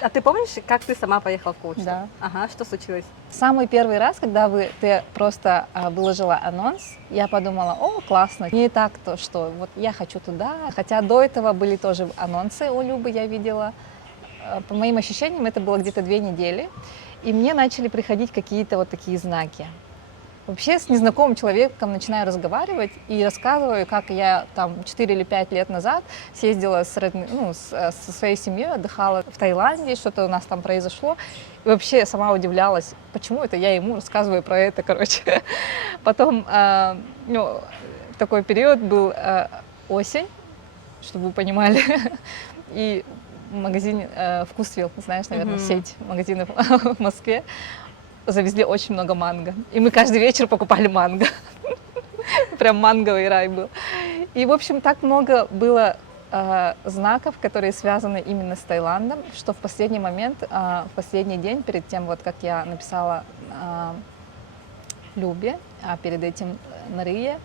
А ты помнишь, как ты сама поехала в коучинг? Да. Ага, что случилось? Самый первый раз, когда ты просто выложила анонс, я подумала, о, классно, не так то, что вот я хочу туда. Хотя до этого были тоже анонсы у Любы, я видела. По моим ощущениям, это было где-то 2 недели. И мне начали приходить какие-то вот такие знаки. Вообще с незнакомым человеком начинаю разговаривать и рассказываю, как я там 4 или 5 лет назад съездила со своей семьей, отдыхала в Таиланде, что-то у нас там произошло. И вообще сама удивлялась, почему это я ему рассказываю про это, короче. Потом такой период был осень, чтобы вы понимали, и в магазине «Вкусвилл», знаешь, наверное, сеть магазинов в Москве, завезли очень много манго. И мы каждый вечер покупали манго. Прям манговый рай был. И, в общем, так много было знаков, которые связаны именно с Таиландом, что в последний момент, в последний день, перед тем, вот как я написала Любе, а перед этим Мария,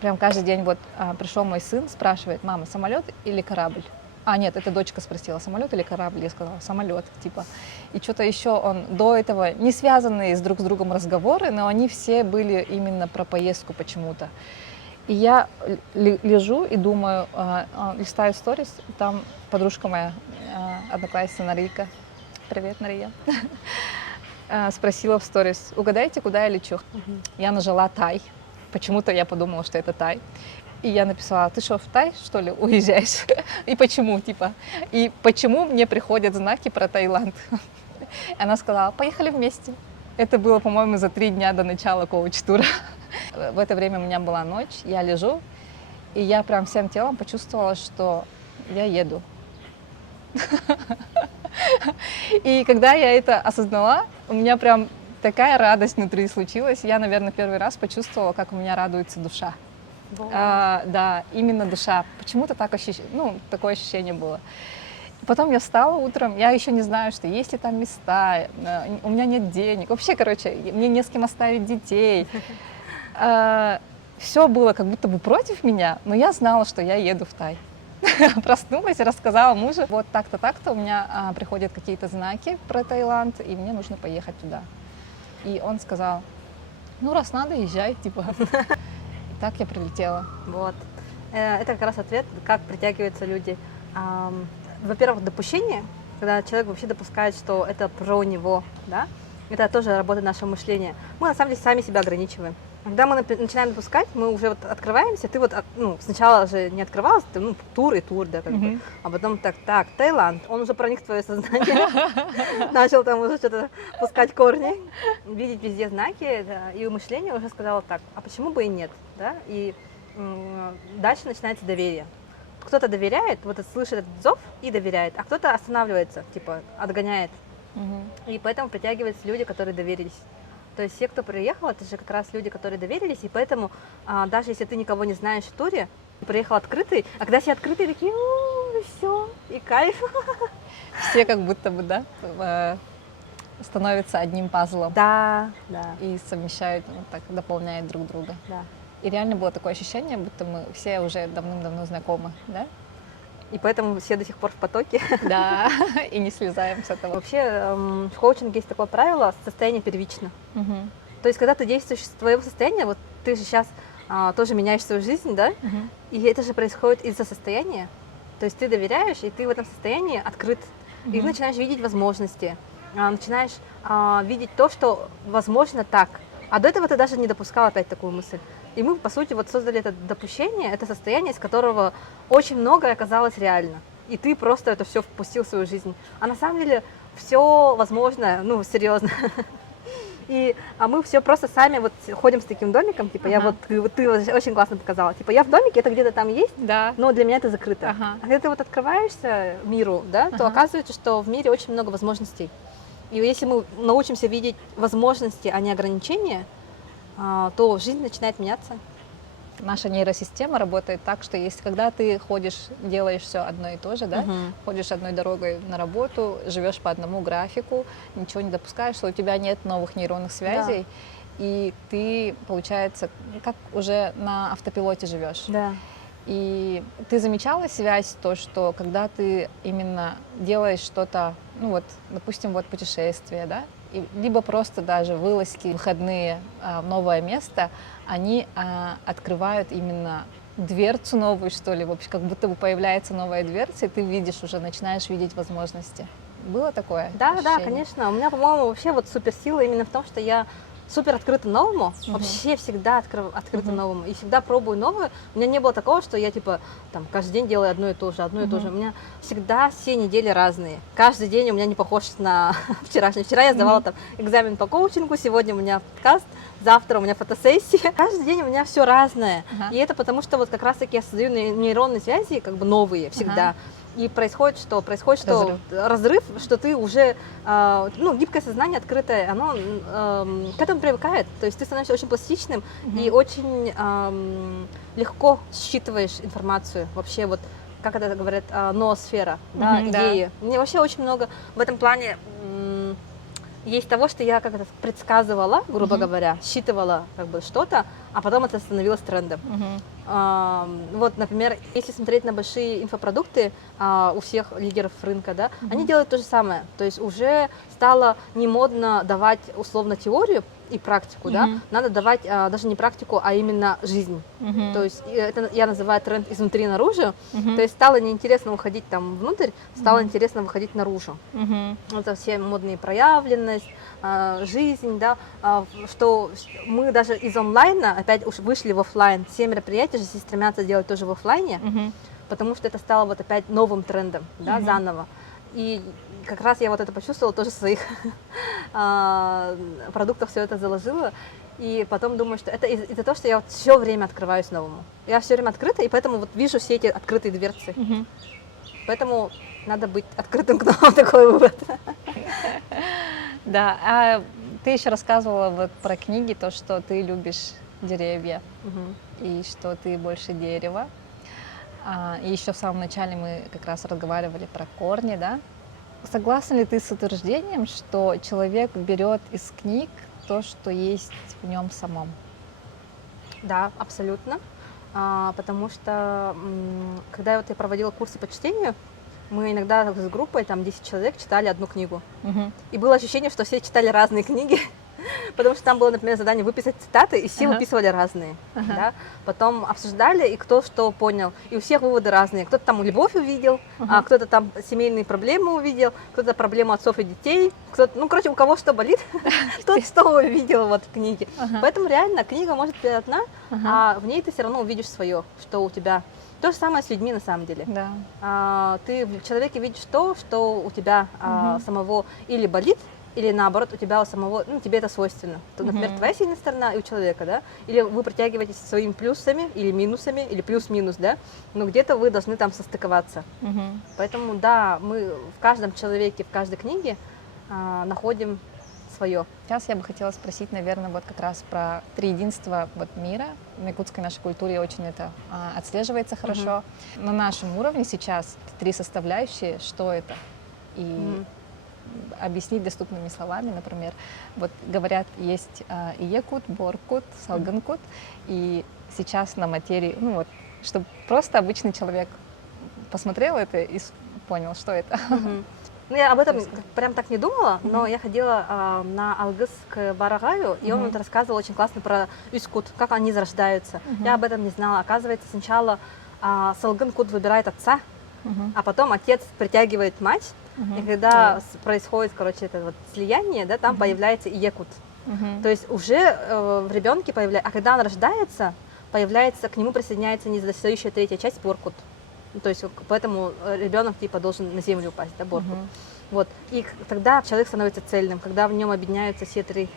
прям каждый день вот пришел мой сын, спрашивает: мама, самолет или корабль? А, нет, это дочка спросила, самолет или корабль? Я сказала, самолет, типа. И что-то еще он до этого, не связанные друг с другом разговоры, но они все были именно про поездку почему-то. И я лежу и думаю, листаю сторис, там подружка моя, одноклассница Нарийка, привет, Нария, спросила в сторис: угадайте, куда я лечу? Я нажала Тай, почему-то я подумала, что это Тай. И я написала: ты что, в Тай, что ли, уезжаешь? И почему, типа? И почему мне приходят знаки про Таиланд? Она сказала: поехали вместе. Это было, по-моему, за 3 дня до начала коуч-тура. В это время у меня была ночь, я лежу, и я прям всем телом почувствовала, что я еду. И когда я это осознала, у меня прям такая радость внутри случилась. Я, наверное, первый раз почувствовала, как у меня радуется душа. Да, именно душа. Почему-то такое ощущение было. Потом я встала утром, я еще не знаю, что есть ли там места, у меня нет денег. Вообще, короче, мне не с кем оставить детей. Все было как будто бы против меня, но я знала, что я еду в Тай. Проснулась и рассказала мужу: вот так-то, так-то у меня приходят какие-то знаки про Таиланд, и мне нужно поехать туда. И он сказал: ну, раз надо, езжай, типа. Так я прилетела. Вот. Это как раз ответ, как притягиваются люди. Во-первых, допущение, когда человек вообще допускает, что это про него, да, это тоже работа нашего мышления. Мы на самом деле сами себя ограничиваем. Когда мы начинаем допускать, мы уже вот открываемся, ты вот сначала же не открывалась, ты тур и тур, да, как бы, а потом так, Таиланд, он уже проник в твое сознание, начал там уже что-то пускать корни, видеть везде знаки, и мышление уже сказало: так, а почему бы и нет, да, и дальше начинается доверие. Кто-то доверяет, вот слышит этот зов и доверяет, а кто-то останавливается, типа отгоняет, и поэтому притягиваются люди, которые доверились. То есть все, кто приехал, это же как раз люди, которые доверились, и поэтому даже если ты никого не знаешь в туре, приехал открытый, а когда все открытые, такие: все, и кайф. Все как будто бы, да, становятся одним пазлом. Да. И совмещают, так дополняют друг друга. Да. И реально было такое ощущение, будто мы все уже давным-давно знакомы, да? И поэтому все до сих пор в потоке. Да, и не слезаем с этого. Вообще в коучинге есть такое правило: состояние первично. То есть когда ты действуешь из твоего состояния, вот ты же сейчас тоже меняешь свою жизнь, да? И это же происходит из-за состояния. То есть ты доверяешь, и ты в этом состоянии открыт. И ты начинаешь видеть возможности, начинаешь видеть то, что возможно так. А до этого ты даже не допускал опять такую мысль. И мы, по сути, вот создали это допущение, это состояние, из которого очень многое оказалось реально. И ты просто это все впустил в свою жизнь. А на самом деле все возможно, серьезно. А мы все просто сами вот ходим с таким домиком, типа, ты очень классно показала, типа, я в домике, это где-то там есть, да, но для меня это закрыто. А когда ты вот открываешься миру, да, то оказывается, что в мире очень много возможностей. И если мы научимся видеть возможности, а не ограничения, то жизнь начинает меняться. Наша нейросистема работает так, что когда ты ходишь, делаешь все одно и то же, да, ходишь одной дорогой на работу, живешь по одному графику, ничего не допускаешь, что у тебя нет новых нейронных связей, и ты, получается, как уже на автопилоте живешь. Да. И ты замечала связь, то, что когда ты именно делаешь что-то, ну вот, допустим, вот путешествие, да, либо просто даже вылазки, выходные в новое место, они открывают именно дверцу новую, что ли, вообще, как будто бы появляется новая дверца, и ты видишь уже, начинаешь видеть возможности. Было такое Да, да, ощущение? конечно. У меня, по-моему, вообще вот суперсила именно в том, что я супер открыта новому, вообще всегда открыта новому, и всегда пробую новое. У меня не было такого, что я типа там каждый день делаю одно и то же, одно и то же. У меня всегда все недели разные. Каждый день у меня не похож на вчерашний. Вчера я сдавала там экзамен по коучингу, сегодня у меня подкаст, завтра у меня фотосессия. Каждый день у меня все разное. И это потому, что вот как раз-таки я создаю нейронные связи, как бы новые всегда. И происходит что? Происходит разрыв, что ты уже, ну, гибкое сознание открытое, оно к этому привыкает. То есть ты становишься очень пластичным и очень легко считываешь информацию. Вообще вот, как это говорят, ноосфера, да, идеи. Мне вообще очень много в этом плане есть того, что я как-то предсказывала, грубо говоря, считывала как бы что-то, а потом это становилось трендом. Вот, например, если смотреть на большие инфопродукты у всех лидеров рынка, да, они делают то же самое. То есть уже стало не модно давать условно теорию и практику, да, надо давать даже не практику, а именно жизнь. То есть это я называю тренд изнутри наружу. То есть стало неинтересно уходить там внутрь, стало интересно выходить наружу. Это все модные проявленность, жизнь, да, что мы даже из онлайна опять уж вышли в офлайн. Все мероприятия же все стремятся делать тоже в офлайне, потому что это стало вот опять новым трендом, да, заново. И как раз я вот это почувствовала, тоже в своих продуктах все это заложила. И потом думаю, что это из-за того, что я вот все время открываюсь новому. Я все время открыта, и поэтому вот вижу все эти открытые дверцы. Поэтому надо быть открытым к новому, такой вывод. Да, а ты еще рассказывала вот про книги, то, что ты любишь деревья, и что ты больше дерева. И еще в самом начале мы как раз разговаривали про корни, да? Согласна ли ты с утверждением, что человек берет из книг то, что есть в нем самом? Да, абсолютно. Потому что когда я проводила курсы по чтению, мы иногда с группой, там 10 человек, читали одну книгу. И было ощущение, что все читали разные книги, потому что там было, например, задание выписать цитаты, и все выписывали разные. Да? Потом обсуждали, и кто что понял. И у всех выводы разные. Кто-то там любовь увидел, кто-то там семейные проблемы увидел, кто-то проблему отцов и детей, кто-то, ну, короче, у кого что болит, тот что увидел вот в книге. Поэтому реально книга может быть одна, а в ней ты все равно увидишь свое, что у тебя. То же самое с людьми на самом деле. Да. Ты в человеке видишь то, что у тебя самого или болит, или наоборот, у тебя у самого, ну, тебе это свойственно. То, например, твоя сильная сторона и у человека, да, или вы притягиваетесь своими плюсами или минусами, или плюс-минус, да, но где-то вы должны там состыковаться. Поэтому, да, мы в каждом человеке, в каждой книге находим свое. Сейчас я бы хотела спросить, наверное, вот как раз про триединство вот мира. В якутской нашей культуре очень это отслеживается хорошо. На нашем уровне сейчас три составляющие, что это? И объяснить доступными словами, например, вот говорят, есть Иекут, Боркут, Салганкут, и сейчас на материи, ну вот, чтобы просто обычный человек посмотрел это и понял, что это. Ну, я об этом прям так не думала, но я ходила на Алгыс к Барагаю, и он мне рассказывал очень классно про Искут, как они зарождаются. Я об этом не знала. Оказывается, сначала Салганкут выбирает отца, а потом отец притягивает мать, и когда происходит, короче, это вот слияние, да, там появляется Иекут. То есть уже в ребенке появляется, а когда он рождается, появляется, к нему присоединяется недостающая третья часть Боркут. То есть поэтому ребенок типа должен на землю упасть, да, Боркут. Вот. И тогда человек становится цельным, когда в нем объединяются все три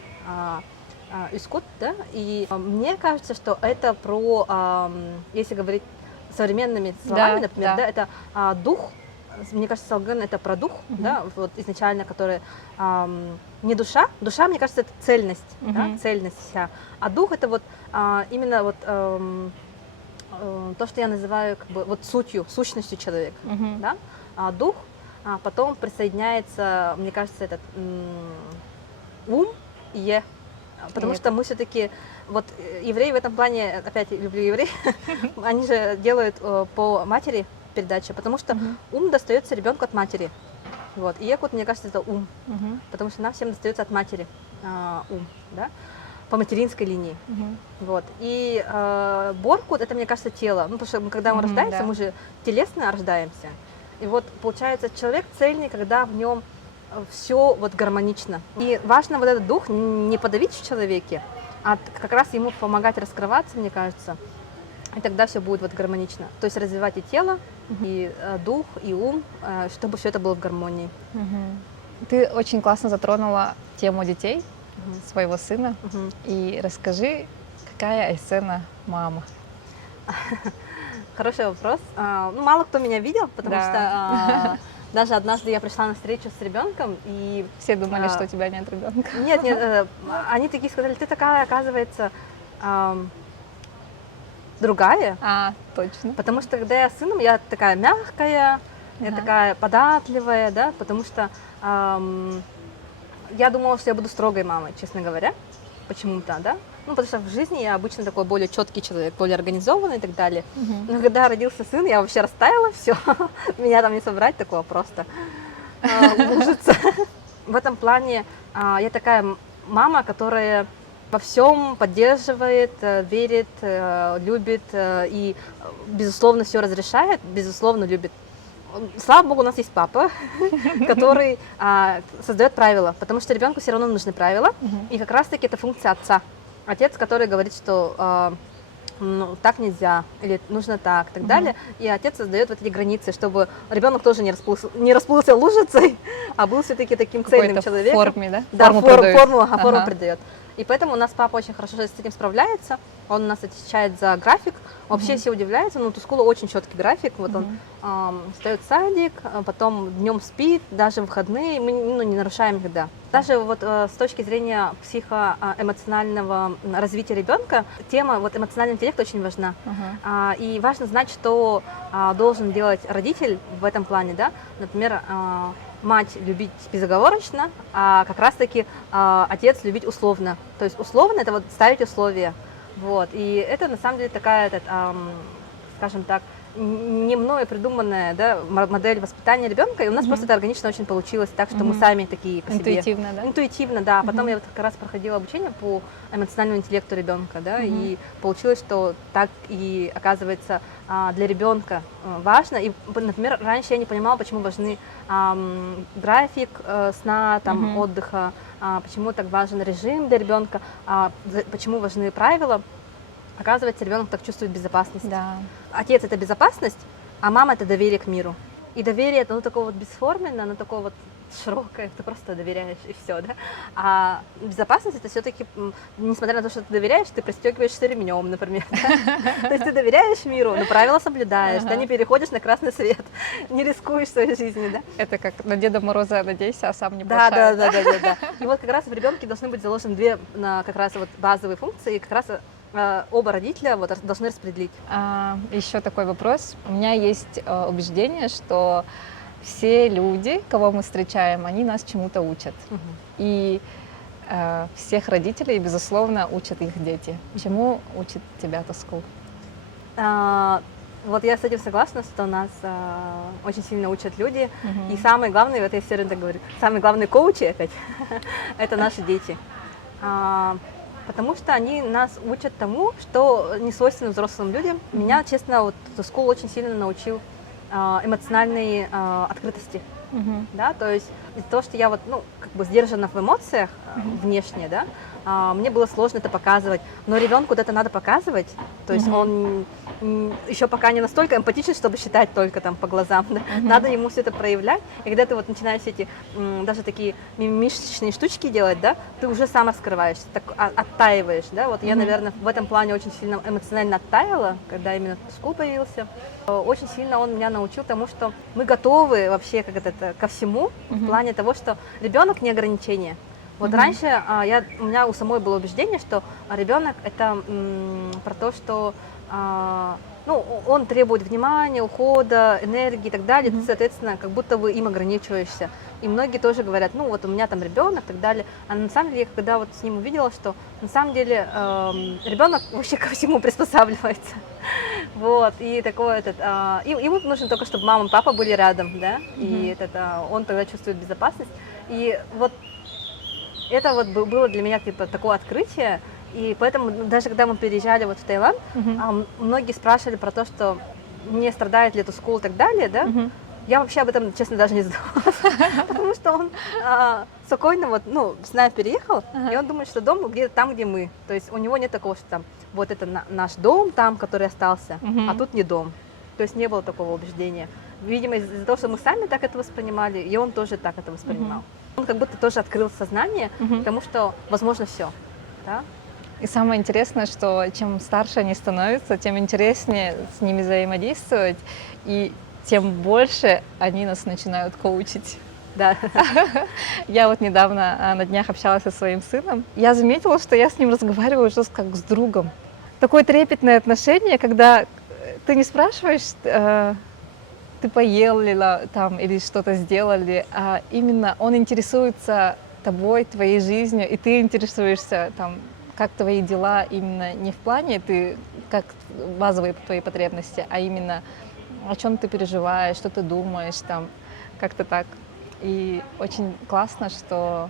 Искут, да, и мне кажется, что это про, если говорить современными словами, например, да, это дух. Мне кажется, Салган это про дух, да, вот изначально, который не душа. Душа, мне кажется, это цельность, да, цельность вся. А дух это вот именно вот то, что я называю как бы вот сутью, сущностью человека, да. А дух, потом присоединяется, мне кажется, этот ум, Потому И что мы все-таки, вот евреи в этом плане, опять люблю евреев, они же делают по матери передачу, потому что Мгм. ум достается ребенку от матери. Вот. И вот, мне кажется, это ум, Мгм. потому что нам всем достается от матери ум, да, по материнской линии. Мгм. Вот. И Боркут, это, мне кажется, тело. Ну, потому что когда мы Мгм, рождаемся, да. мы же телесно рождаемся. И вот получается человек цельный, когда в нем все вот гармонично. И важно вот этот дух не подавить в человеке, а как раз ему помогать раскрываться, мне кажется. И тогда все будет вот гармонично. То есть развивать и тело, и дух, и ум, чтобы все это было в гармонии. Мгм. Ты очень классно затронула тему детей, Мгм. своего сына. Мгм. И расскажи, какая Айсена мама? Хороший вопрос. Ну, мало кто меня видел, потому Да. что даже однажды я пришла на встречу с ребенком, и Все думали, А, что у тебя нет ребенка. нет, они такие сказали, ты такая, оказывается, ам, другая, Точно. потому что когда я с сыном, я такая мягкая, я Ага. такая податливая, да, потому что я думала, что я буду строгой мамой, честно говоря, почему-то, да. Ну, потому что в жизни я обычно такой более четкий человек, более организованный и так далее. Мгм. Но когда родился сын, я вообще растаяла, все, меня там не собрать такого просто лужица. В этом плане я такая мама, которая во всем поддерживает, верит, любит и, безусловно, все разрешает, безусловно, любит. Слава богу, у нас есть папа, который создает правила, потому что ребенку все равно нужны правила, Мгм. и как раз-таки это функция отца. Отец, который говорит, что ну, так нельзя, или нужно так, и так далее. И отец создает вот эти границы, чтобы ребенок тоже не расплылся лужицей, а был все-таки таким цельным Какой-то в человеком. форме, да? Да, Форму продают. форму Ага. придает. И поэтому у нас папа очень хорошо с этим справляется. Он у нас отвечает за график. Вообще все удивляются, но у Тускула очень четкий график. Вот он встает в садик, потом днем спит, даже в выходные мы не нарушаем никогда. Даже вот с точки зрения психоэмоционального развития ребенка, тема вот эмоциональный интеллект очень важна. Ага. И важно знать, что должен делать родитель в этом плане, да. Например, мать любить безоговорочно, а как раз-таки отец любить условно. То есть условно это вот ставить условия. Вот. И это на самом деле такая, скажем так, не мною придуманная, да, модель воспитания ребенка, и у нас просто это органично очень получилось, так что мы сами такие по себе. Интуитивно, да? Интуитивно, да. Потом я вот как раз проходила обучение по эмоциональному интеллекту ребенка, да, и получилось, что так и оказывается для ребенка важно. И, например, раньше я не понимала, почему важны график сна, там, отдыха, почему так важен режим для ребенка, почему важны правила. Оказывается, ребенок так чувствует безопасность. Да. Отец это безопасность, а мама это доверие к миру. И доверие это такое вот бесформенное, оно такое вот широкое, ты просто доверяешь и все, да. А безопасность это все-таки, несмотря на то, что ты доверяешь, ты пристегиваешься ремнем, например. Да? То есть ты доверяешь миру, но правила соблюдаешь, ты не переходишь на красный свет, не рискуешь своей жизнью, да. Это как на Деда Мороза надейся, а сам не Да. плашай. И вот как раз в ребенке должны быть заложены две как раз вот базовые функции, и как раз оба родителя вот должны распределить. Еще такой вопрос. У меня есть убеждение, что все люди, кого мы встречаем, они нас чему-то учат. И всех родителей, безусловно, учат их дети. Чему учит тебя Тускул? Вот я с этим согласна, что нас очень сильно учат люди. И самый главный, вот я все время так говорю, самый главный коучи опять, это наши дети. Потому что они нас учат тому, что не свойственно взрослым людям. Меня, честно, вот Тускул очень сильно научил эмоциональной открытости. Да, то есть из-за того, что я вот, ну, как бы сдержана в эмоциях внешне, да, мне было сложно это показывать. Но ребенку это надо показывать, то есть он еще пока не настолько эмпатичен, чтобы считать только там по глазам, да? Надо ему все это проявлять. И когда ты вот начинаешь эти даже такие мимимишечные штучки делать, да, ты уже сам раскрываешься, так, оттаиваешь, да. Вот я, наверное, в этом плане очень сильно эмоционально оттаяла, когда именно Тускул появился. Очень сильно он меня научил тому, что мы готовы вообще ко всему в плане того, что ребенок не ограничение. Вот раньше у меня у самой было убеждение, что ребенок это про то, что ну, он требует внимания, ухода, энергии и так далее, ты, соответственно, как будто бы им ограничиваешься. И многие тоже говорят, ну вот у меня там ребенок и так далее. А на самом деле, когда вот с ним увидела, что на самом деле ребенок вообще ко всему приспосабливается. Вот, и такой ему нужно только, чтобы мама и папа были рядом, да, и он тогда чувствует безопасность. И вот это вот было для меня типа такое открытие. И поэтому даже когда мы переезжали вот в Таиланд, многие спрашивали про то, что не страдает ли Тускул и так далее, да. Я вообще об этом, честно, даже не задумывалась, потому что он спокойно вот, ну, с нами переехал, и он думает, что дом где-то там, где мы. То есть у него нет такого, что там, вот это наш дом там, который остался, а тут не дом. То есть не было такого убеждения. Видимо, из-за того, что мы сами так это воспринимали, и он тоже так это воспринимал. Он как будто тоже открыл сознание, потому что возможно все, да? И самое интересное, что чем старше они становятся, тем интереснее с ними взаимодействовать, и тем больше они нас начинают коучить. Да. Я вот недавно на днях общалась со своим сыном. Я заметила, что я с ним разговариваю уже как с другом. Такое трепетное отношение, когда ты не спрашиваешь, ты поел ли там или что-то сделали, а именно он интересуется тобой, твоей жизнью, и ты интересуешься там, как твои дела именно не в плане ты как базовые твои потребности, а именно о чем ты переживаешь, что ты думаешь, там, как-то так. И очень классно, что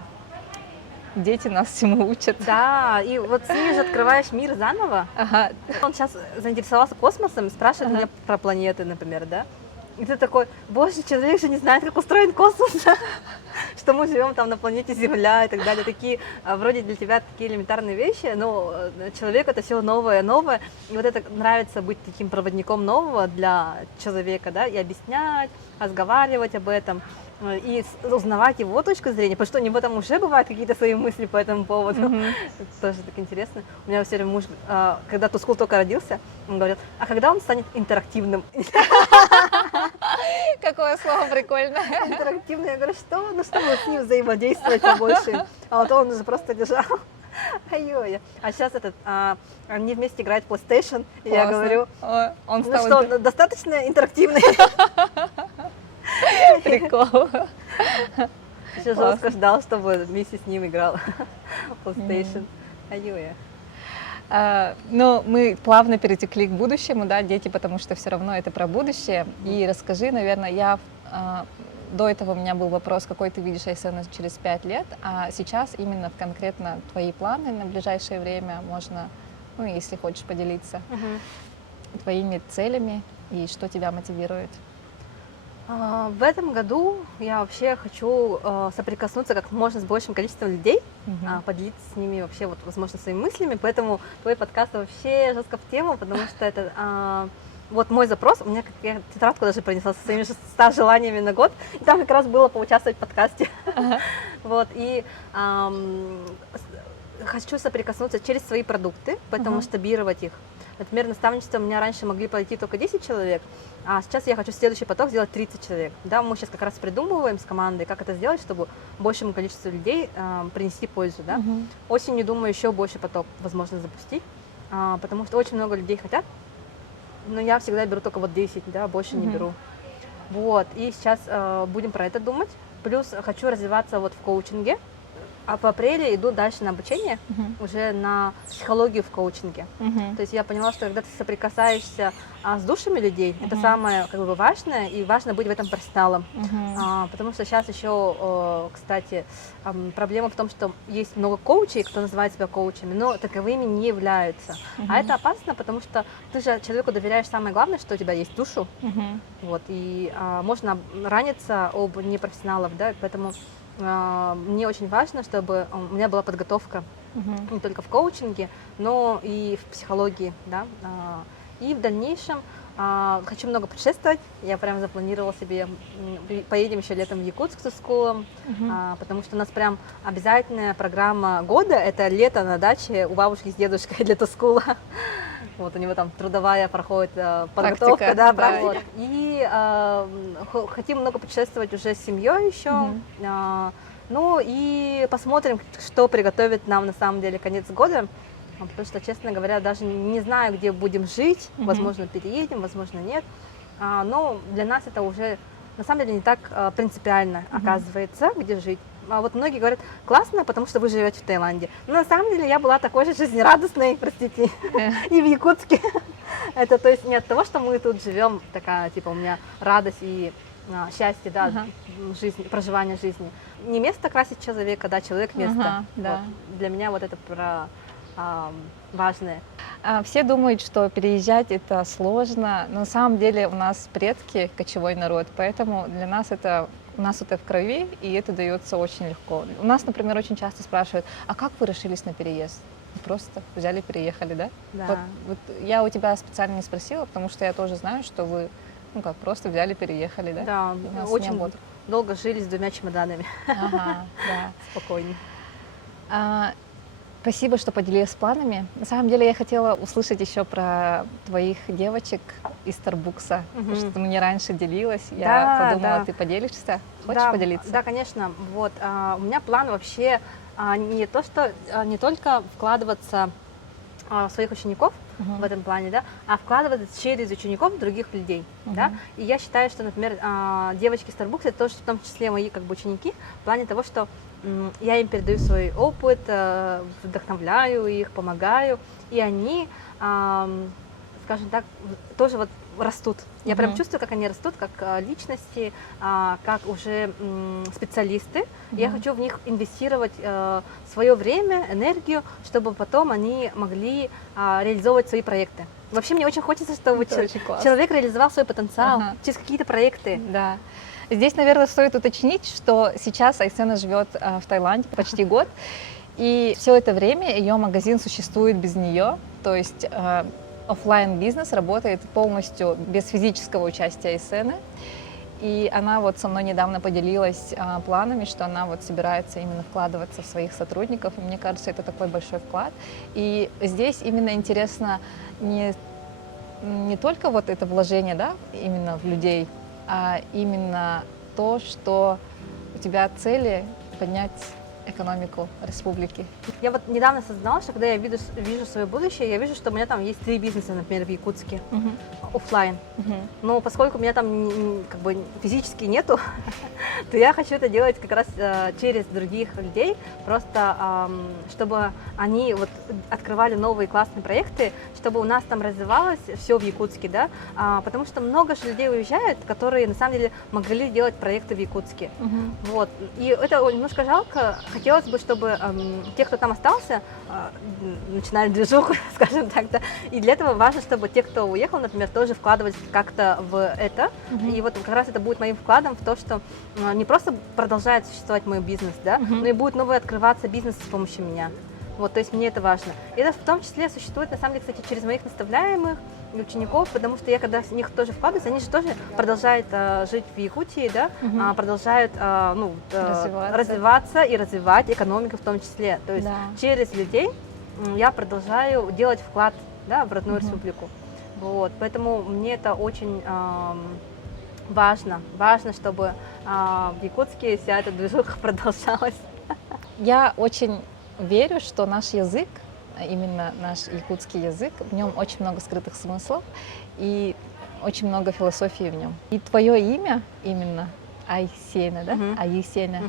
дети нас всему учат. Да, и вот с ними же открываешь мир заново. Ага. Он сейчас заинтересовался космосом, спрашивает меня про планеты, например, да? И ты такой, боже, человек же не знает, как устроен космос, что мы живем там на планете Земля и так далее. Такие, вроде для тебя такие элементарные вещи, но человек это все новое, новое. И вот это нравится быть таким проводником нового для человека, да, и объяснять, разговаривать об этом, и узнавать его точку зрения, потому что у него там уже бывают какие-то свои мысли по этому поводу. Это тоже так интересно. У меня все время муж, когда Тускул только родился, он говорит, а когда он станет интерактивным? Какое слово прикольное. Интерактивный. Я говорю, что? Ну что мы с ним взаимодействовать побольше? А вот он уже просто лежал. Ай-ой. А сейчас они вместе играют в PlayStation. И я говорю, он ну что, достаточно интерактивный? Прикол. Еще жестко ждал, чтобы вместе с ним играл в PlayStation. Ай-ой. Но мы плавно перетекли к будущему, да, дети, потому что все равно это про будущее. И расскажи, наверное, до этого у меня был вопрос, какой ты видишь Айсену через 5 лет, а сейчас именно конкретно твои планы на ближайшее время можно, ну, если хочешь поделиться, твоими целями и что тебя мотивирует. В этом году я вообще хочу соприкоснуться как можно с большим количеством людей, поделиться с ними вообще, вот, возможно, своими мыслями, поэтому твой подкаст вообще жестко в тему, потому что это вот мой запрос, у меня я тетрадку даже принесла со своими 100 желаниями на год, и там как раз было поучаствовать в подкасте. Вот, и хочу соприкоснуться через свои продукты, поэтому масштабировать их. Например, наставничество у меня раньше могли пройти только 10 человек, а сейчас я хочу следующий поток сделать 30 человек. Да, мы сейчас как раз придумываем с командой, как это сделать, чтобы большему количеству людей принести пользу. Да? Осенью, думаю, еще больше поток возможно запустить, потому что очень много людей хотят, но я всегда беру только вот 10, да, больше не беру. Вот, и сейчас будем про это думать. Плюс хочу развиваться вот в коучинге. А в апреле иду дальше на обучение, уже на психологию в коучинге. То есть я поняла, что когда ты соприкасаешься с душами людей, это самое как бы важное, и важно быть в этом профессионалом. Потому что сейчас еще, кстати, проблема в том, что есть много коучей, кто называет себя коучами, но таковыми не являются. А это опасно, потому что ты же человеку доверяешь самое главное, что у тебя есть душу. Вот, и можно раниться об непрофессионалов, да, поэтому мне очень важно, чтобы у меня была подготовка не только в коучинге, но и в психологии, да. И в дальнейшем хочу много путешествовать. Я прям запланировала себе, поедем еще летом в Якутск с Тускулом, потому что у нас прям обязательная программа года — это лето на даче у бабушки с дедушкой для Тускула. Вот у него там трудовая проходит подготовка, практика, практика. Вот. И хотим много путешествовать уже с семьей еще. Ну и посмотрим, что приготовит нам на самом деле конец года. Потому что, честно говоря, даже не знаю, где будем жить. Возможно, переедем, возможно, нет. Но для нас это уже на самом деле не так принципиально оказывается, где жить. А вот многие говорят, классно, потому что вы живете в Таиланде. Но на самом деле я была такой же жизнерадостной, простите, и в Якутске. Это то есть не от того, что мы тут живем, такая, типа, у меня радость и счастье, да, жизнь, проживание жизни. Не место красит человека, да, человек место. да. Вот. Для меня вот это про важное. Все думают, что переезжать это сложно, но на самом деле у нас предки кочевой народ, поэтому для нас это у нас это в крови, и это дается очень легко. У нас, например, очень часто спрашивают, а как вы решились на переезд? Просто взяли, переехали, да? Да. Вот я у тебя специально не спросила, потому что я тоже знаю, что вы, ну как, просто взяли, переехали, да? Да, У нас очень не было. долго жили с 2 чемоданами. Ага, да. Спокойнее. Спасибо, что поделилась планами. На самом деле я хотела услышать еще про твоих девочек из Старбукса, потому что ты мне раньше делилась. Я Да, подумала, да. ты поделишься? Хочешь Да, поделиться? Да, конечно. Вот, у меня план вообще не то, что не только вкладываться в своих учеников в этом плане, да, а вкладываться через учеников других людей, да. И я считаю, что, например, девочки Starbucks это тоже в том числе мои как бы ученики в плане того, что я им передаю свой опыт, вдохновляю их, помогаю, и они, скажем так, тоже вот растут. Я прям чувствую, как они растут, как личности, как уже специалисты. Я хочу в них инвестировать свое время, энергию, чтобы потом они могли реализовывать свои проекты. Вообще мне очень хочется, чтобы человек реализовал свой потенциал через какие-то проекты. Да. Здесь, наверное, стоит уточнить, что сейчас Айсена живет в Таиланде почти год, и все это время ее магазин существует без нее, то есть офлайн бизнес работает полностью без физического участия Айсены. И она вот со мной недавно поделилась планами, что она вот собирается именно вкладываться в своих сотрудников. И мне кажется, это такой большой вклад. И здесь именно интересно не только вот это вложение, да, именно в людей, а именно то, что у тебя цели поднять экономику республики. Я вот недавно осознала, что когда я вижу свое будущее, я вижу, что у меня там есть 3 бизнеса, например, в Якутске, оффлайн. Но поскольку у меня там как бы физически нету, то я хочу это делать как раз через других людей, просто чтобы они вот открывали новые классные проекты, чтобы у нас там развивалось все в Якутске, да, потому что много же людей уезжают, которые на самом деле могли делать проекты в Якутске. Вот. И это немножко жалко. Хотелось бы, чтобы те, кто там остался, начинали движуху, скажем так, да. И для этого важно, чтобы те, кто уехал, например, тоже вкладывались как-то в это. И вот как раз это будет моим вкладом в то, что не просто продолжает существовать мой бизнес, да, но и будет новый открываться бизнес с помощью меня. Вот, то есть мне это важно. И это в том числе существует, на самом деле, кстати, через моих наставляемых и учеников, потому что я, когда в них тоже вкладываюсь, они же тоже продолжают жить в Якутии, да, продолжают развиваться и развивать экономику в том числе. То есть через людей я продолжаю делать вклад, да, в родную республику. Вот, поэтому мне это очень важно, чтобы в Якутске вся эта движуха продолжалась. Я очень верю, что наш язык, именно наш якутский язык, в нем очень много скрытых смыслов и очень много философии в нем. И твое имя именно Айсена, да? Айсена.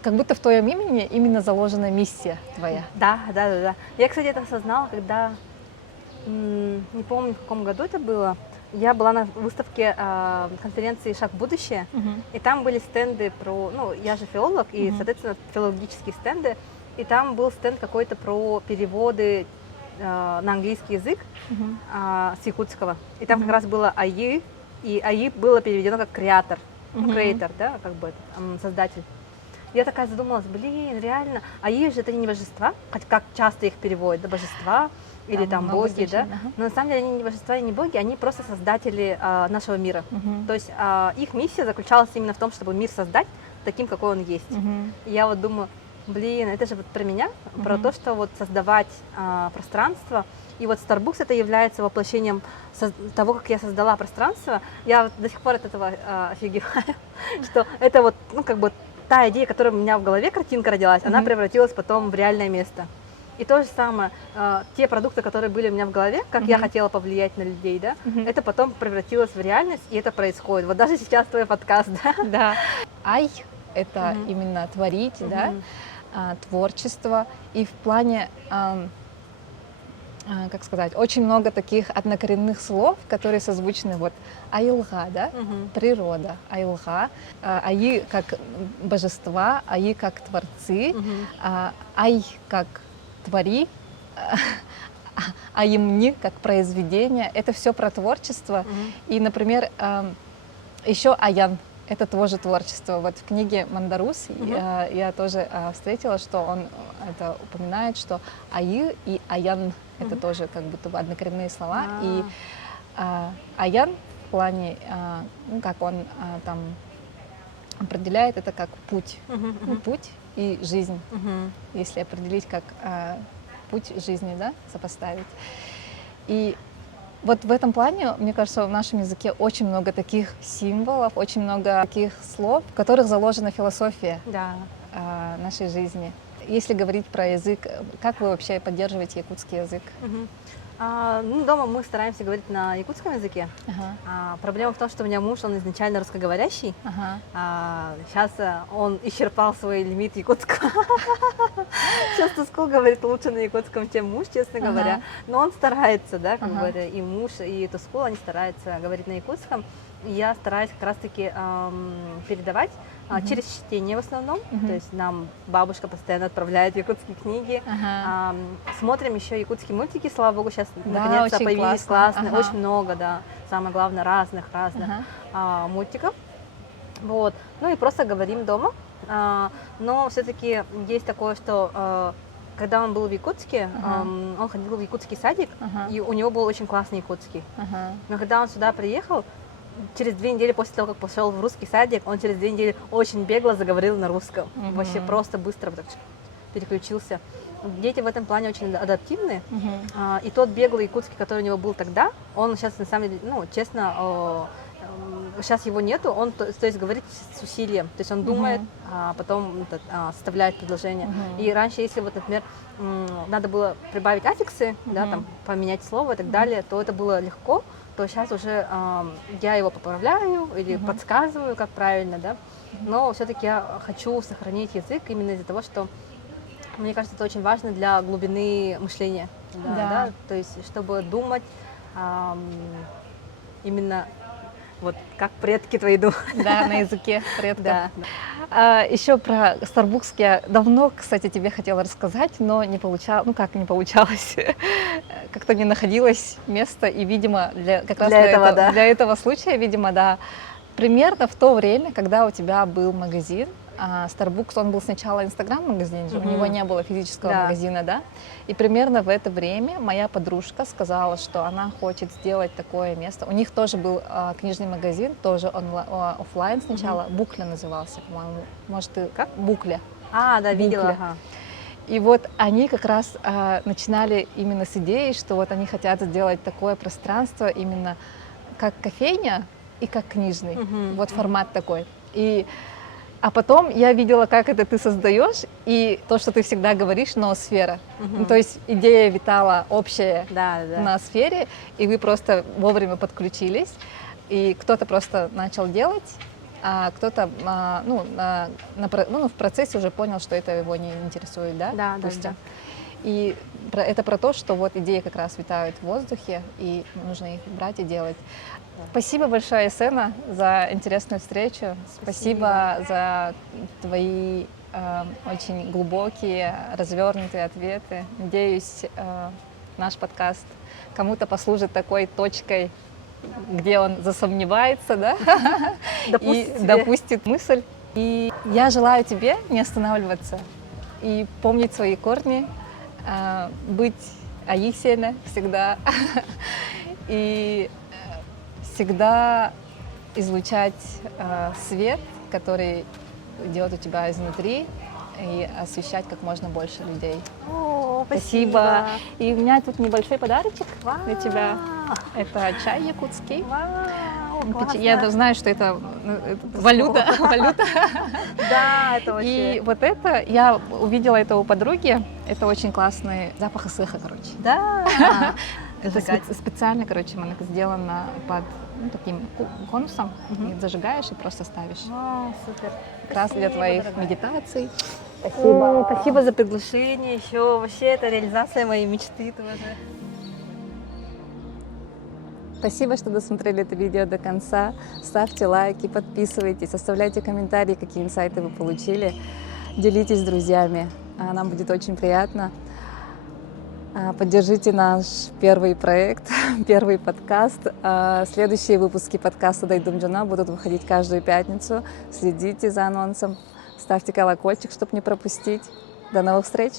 Как будто в твоем имени именно заложена миссия твоя. Да. Я, кстати, это осознала, когда, не помню, в каком году это было, я была на выставке конференции «Шаг в будущее», и там были стенды про, ну, я же филолог, и, соответственно, филологические стенды, и там был стенд какой-то про переводы на английский язык с якутского. И там как раз было «аи», и «аи» было переведено как «креатор», «креатор», да, как бы создатель. Я такая задумалась, блин, реально, «аи» же это не божества, хоть как часто их переводят, да, божества, или там боги, да, но на самом деле они не божества и не боги, они просто создатели нашего мира. То есть их миссия заключалась именно в том, чтобы мир создать таким, какой он есть. И я вот думаю, блин, это же вот про меня, про то, что вот создавать пространство. И вот Starbucks это является воплощением того, как я создала пространство. Я вот до сих пор от этого офигеваю, что это вот, ну, как бы та идея, которая у меня в голове, картинка родилась, она превратилась потом в реальное место. И то же самое, те продукты, которые были у меня в голове, как я Мгм. хотела повлиять на людей, да, Мгм. это потом превратилось в реальность, и это происходит. Вот даже сейчас твой подкаст, да. Да. Ай– это Мгм. именно творить, да, Мгм. творчество. И в плане, как сказать, очень много таких однокоренных слов, которые созвучны. Вот Айлга, да, Мгм. природа, Айлга, Аи как божества, Аи как творцы, Мгм. Ай как твори, Аимни как произведение. Это все про творчество. Мгм. И, например, еще Аян. Это тоже творчество. Вот в книге «Мандарус» Мгм. я тоже встретила, что он это упоминает, что Аи и Аян это Мгм. тоже как будто бы однокоренные слова. И А. Аян в плане, ну, как он там определяет, это как путь. Мгм. Ну, Мгм. путь и жизнь, Мгм. если определить как путь жизни, да, сопоставить. И вот в этом плане, мне кажется, в нашем языке очень много таких символов, очень много таких слов, в которых заложена философия Да. нашей жизни. Если говорить про язык, как вы вообще поддерживаете якутский язык? Мгм. Ну, дома мы стараемся говорить на якутском языке. Ага, Проблема в том, что у меня муж, он изначально русскоговорящий. ага, Сейчас он исчерпал свой лимит якутского. Сейчас Тускул говорит лучше на якутском, чем муж, честно Ага. говоря. Но он старается, да, как Ага. бы и муж, и Тускул, они стараются говорить на якутском. И я стараюсь как раз-таки передавать Мгм. через чтение в основном. Мгм. То есть нам бабушка постоянно отправляет якутские книги. ага. Смотрим еще якутские мультики, слава богу, сейчас Да, наконец-то очень появились классно. классные, Ага. очень много, да, самое главное, разных Ага. мультиков. Вот. Ну и просто говорим дома. Но все-таки есть такое, что когда он был в Якутске, Ага. он ходил в якутский садик, Ага. и у него был очень классный якутский. Ага. Но когда он сюда приехал, через 2 недели после того, как пошел в русский садик, он через 2 недели очень бегло заговорил на русском. Мгм. Вообще просто быстро так переключился. Дети в этом плане очень адаптивны. Мгм. И тот беглый якутский, который у него был тогда, он сейчас на самом деле, ну, честно, сейчас его нету, он то есть говорит с усилием, то есть он думает, Мгм. потом составляет предложение. Мгм. И раньше, если вот, например, надо было прибавить аффиксы, да, Мгм. там поменять слово и так далее, то это было легко, то сейчас уже я его поправляю или Мгм. подсказываю, как правильно, да. Но все-таки я хочу сохранить язык именно из-за того, что мне кажется, это очень важно для глубины мышления, Да. то есть чтобы думать именно вот как предки твои думают. Да, на языке предков. Да. Еще про Starbucks я давно, кстати, тебе хотела рассказать, но не получалось, ну как не получалось, как-то не находилось места, и, видимо, как раз Для этого, да. для этого случая, видимо, да, примерно в то время, когда у тебя был магазин, Starbucks, он был сначала Инстаграм-магазин же, у него не было физического Да. магазина, да, и примерно в это время моя подружка сказала, что она хочет сделать такое место. У них тоже был книжный магазин, тоже офлайн сначала, Букля назывался, по-моему, может, ты Как? Букля. Да, видела. Букля. Ага. И вот они как раз начинали именно с идеи, что вот они хотят сделать такое пространство именно как кофейня и как книжный, Мгм. вот формат такой. А потом я видела, как это ты создаешь, и то, что ты всегда говоришь, ноосфера. Ну, то есть идея витала общая Да, да. на сфере, и вы просто вовремя подключились, и кто-то просто начал делать, а кто-то в процессе уже понял, что это его не интересует, да? Да, да, допустим. да. И это про то, что вот идеи как раз витают в воздухе, и нужно их брать и делать. Спасибо большое, Эсена, за интересную встречу. Спасибо за твои очень глубокие, развернутые ответы. Надеюсь, наш подкаст кому-то послужит такой точкой, где он засомневается, да? И допустит мысль. И я желаю тебе не останавливаться и помнить свои корни, быть Аисена всегда и всегда излучать свет, который идет у тебя изнутри, и освещать как можно больше людей. О, Спасибо. И у меня тут небольшой подарочек Вау. для тебя. Это чай якутский. Вау, классно. Я знаю, что это валюта, валюта. Да, это вообще... И вот это, я увидела это у подруги, это очень классный запах сыха, короче. Да. Это Зажигать. специально, короче, сделано под таким конусом. Мгм. И зажигаешь и просто ставишь. Вау, супер. Как раз для Спасибо, твоих дорогая. медитаций. Спасибо за приглашение. Еще вообще это реализация моей мечты тоже. Спасибо, что досмотрели это видео до конца. Ставьте лайки, подписывайтесь, оставляйте комментарии, какие инсайты вы получили. Делитесь с друзьями, нам будет очень приятно. Поддержите наш первый проект, первый подкаст. Следующие выпуски подкаста «Дайдум Джуна» будут выходить каждую пятницу. Следите за анонсом, ставьте колокольчик, чтобы не пропустить. До новых встреч!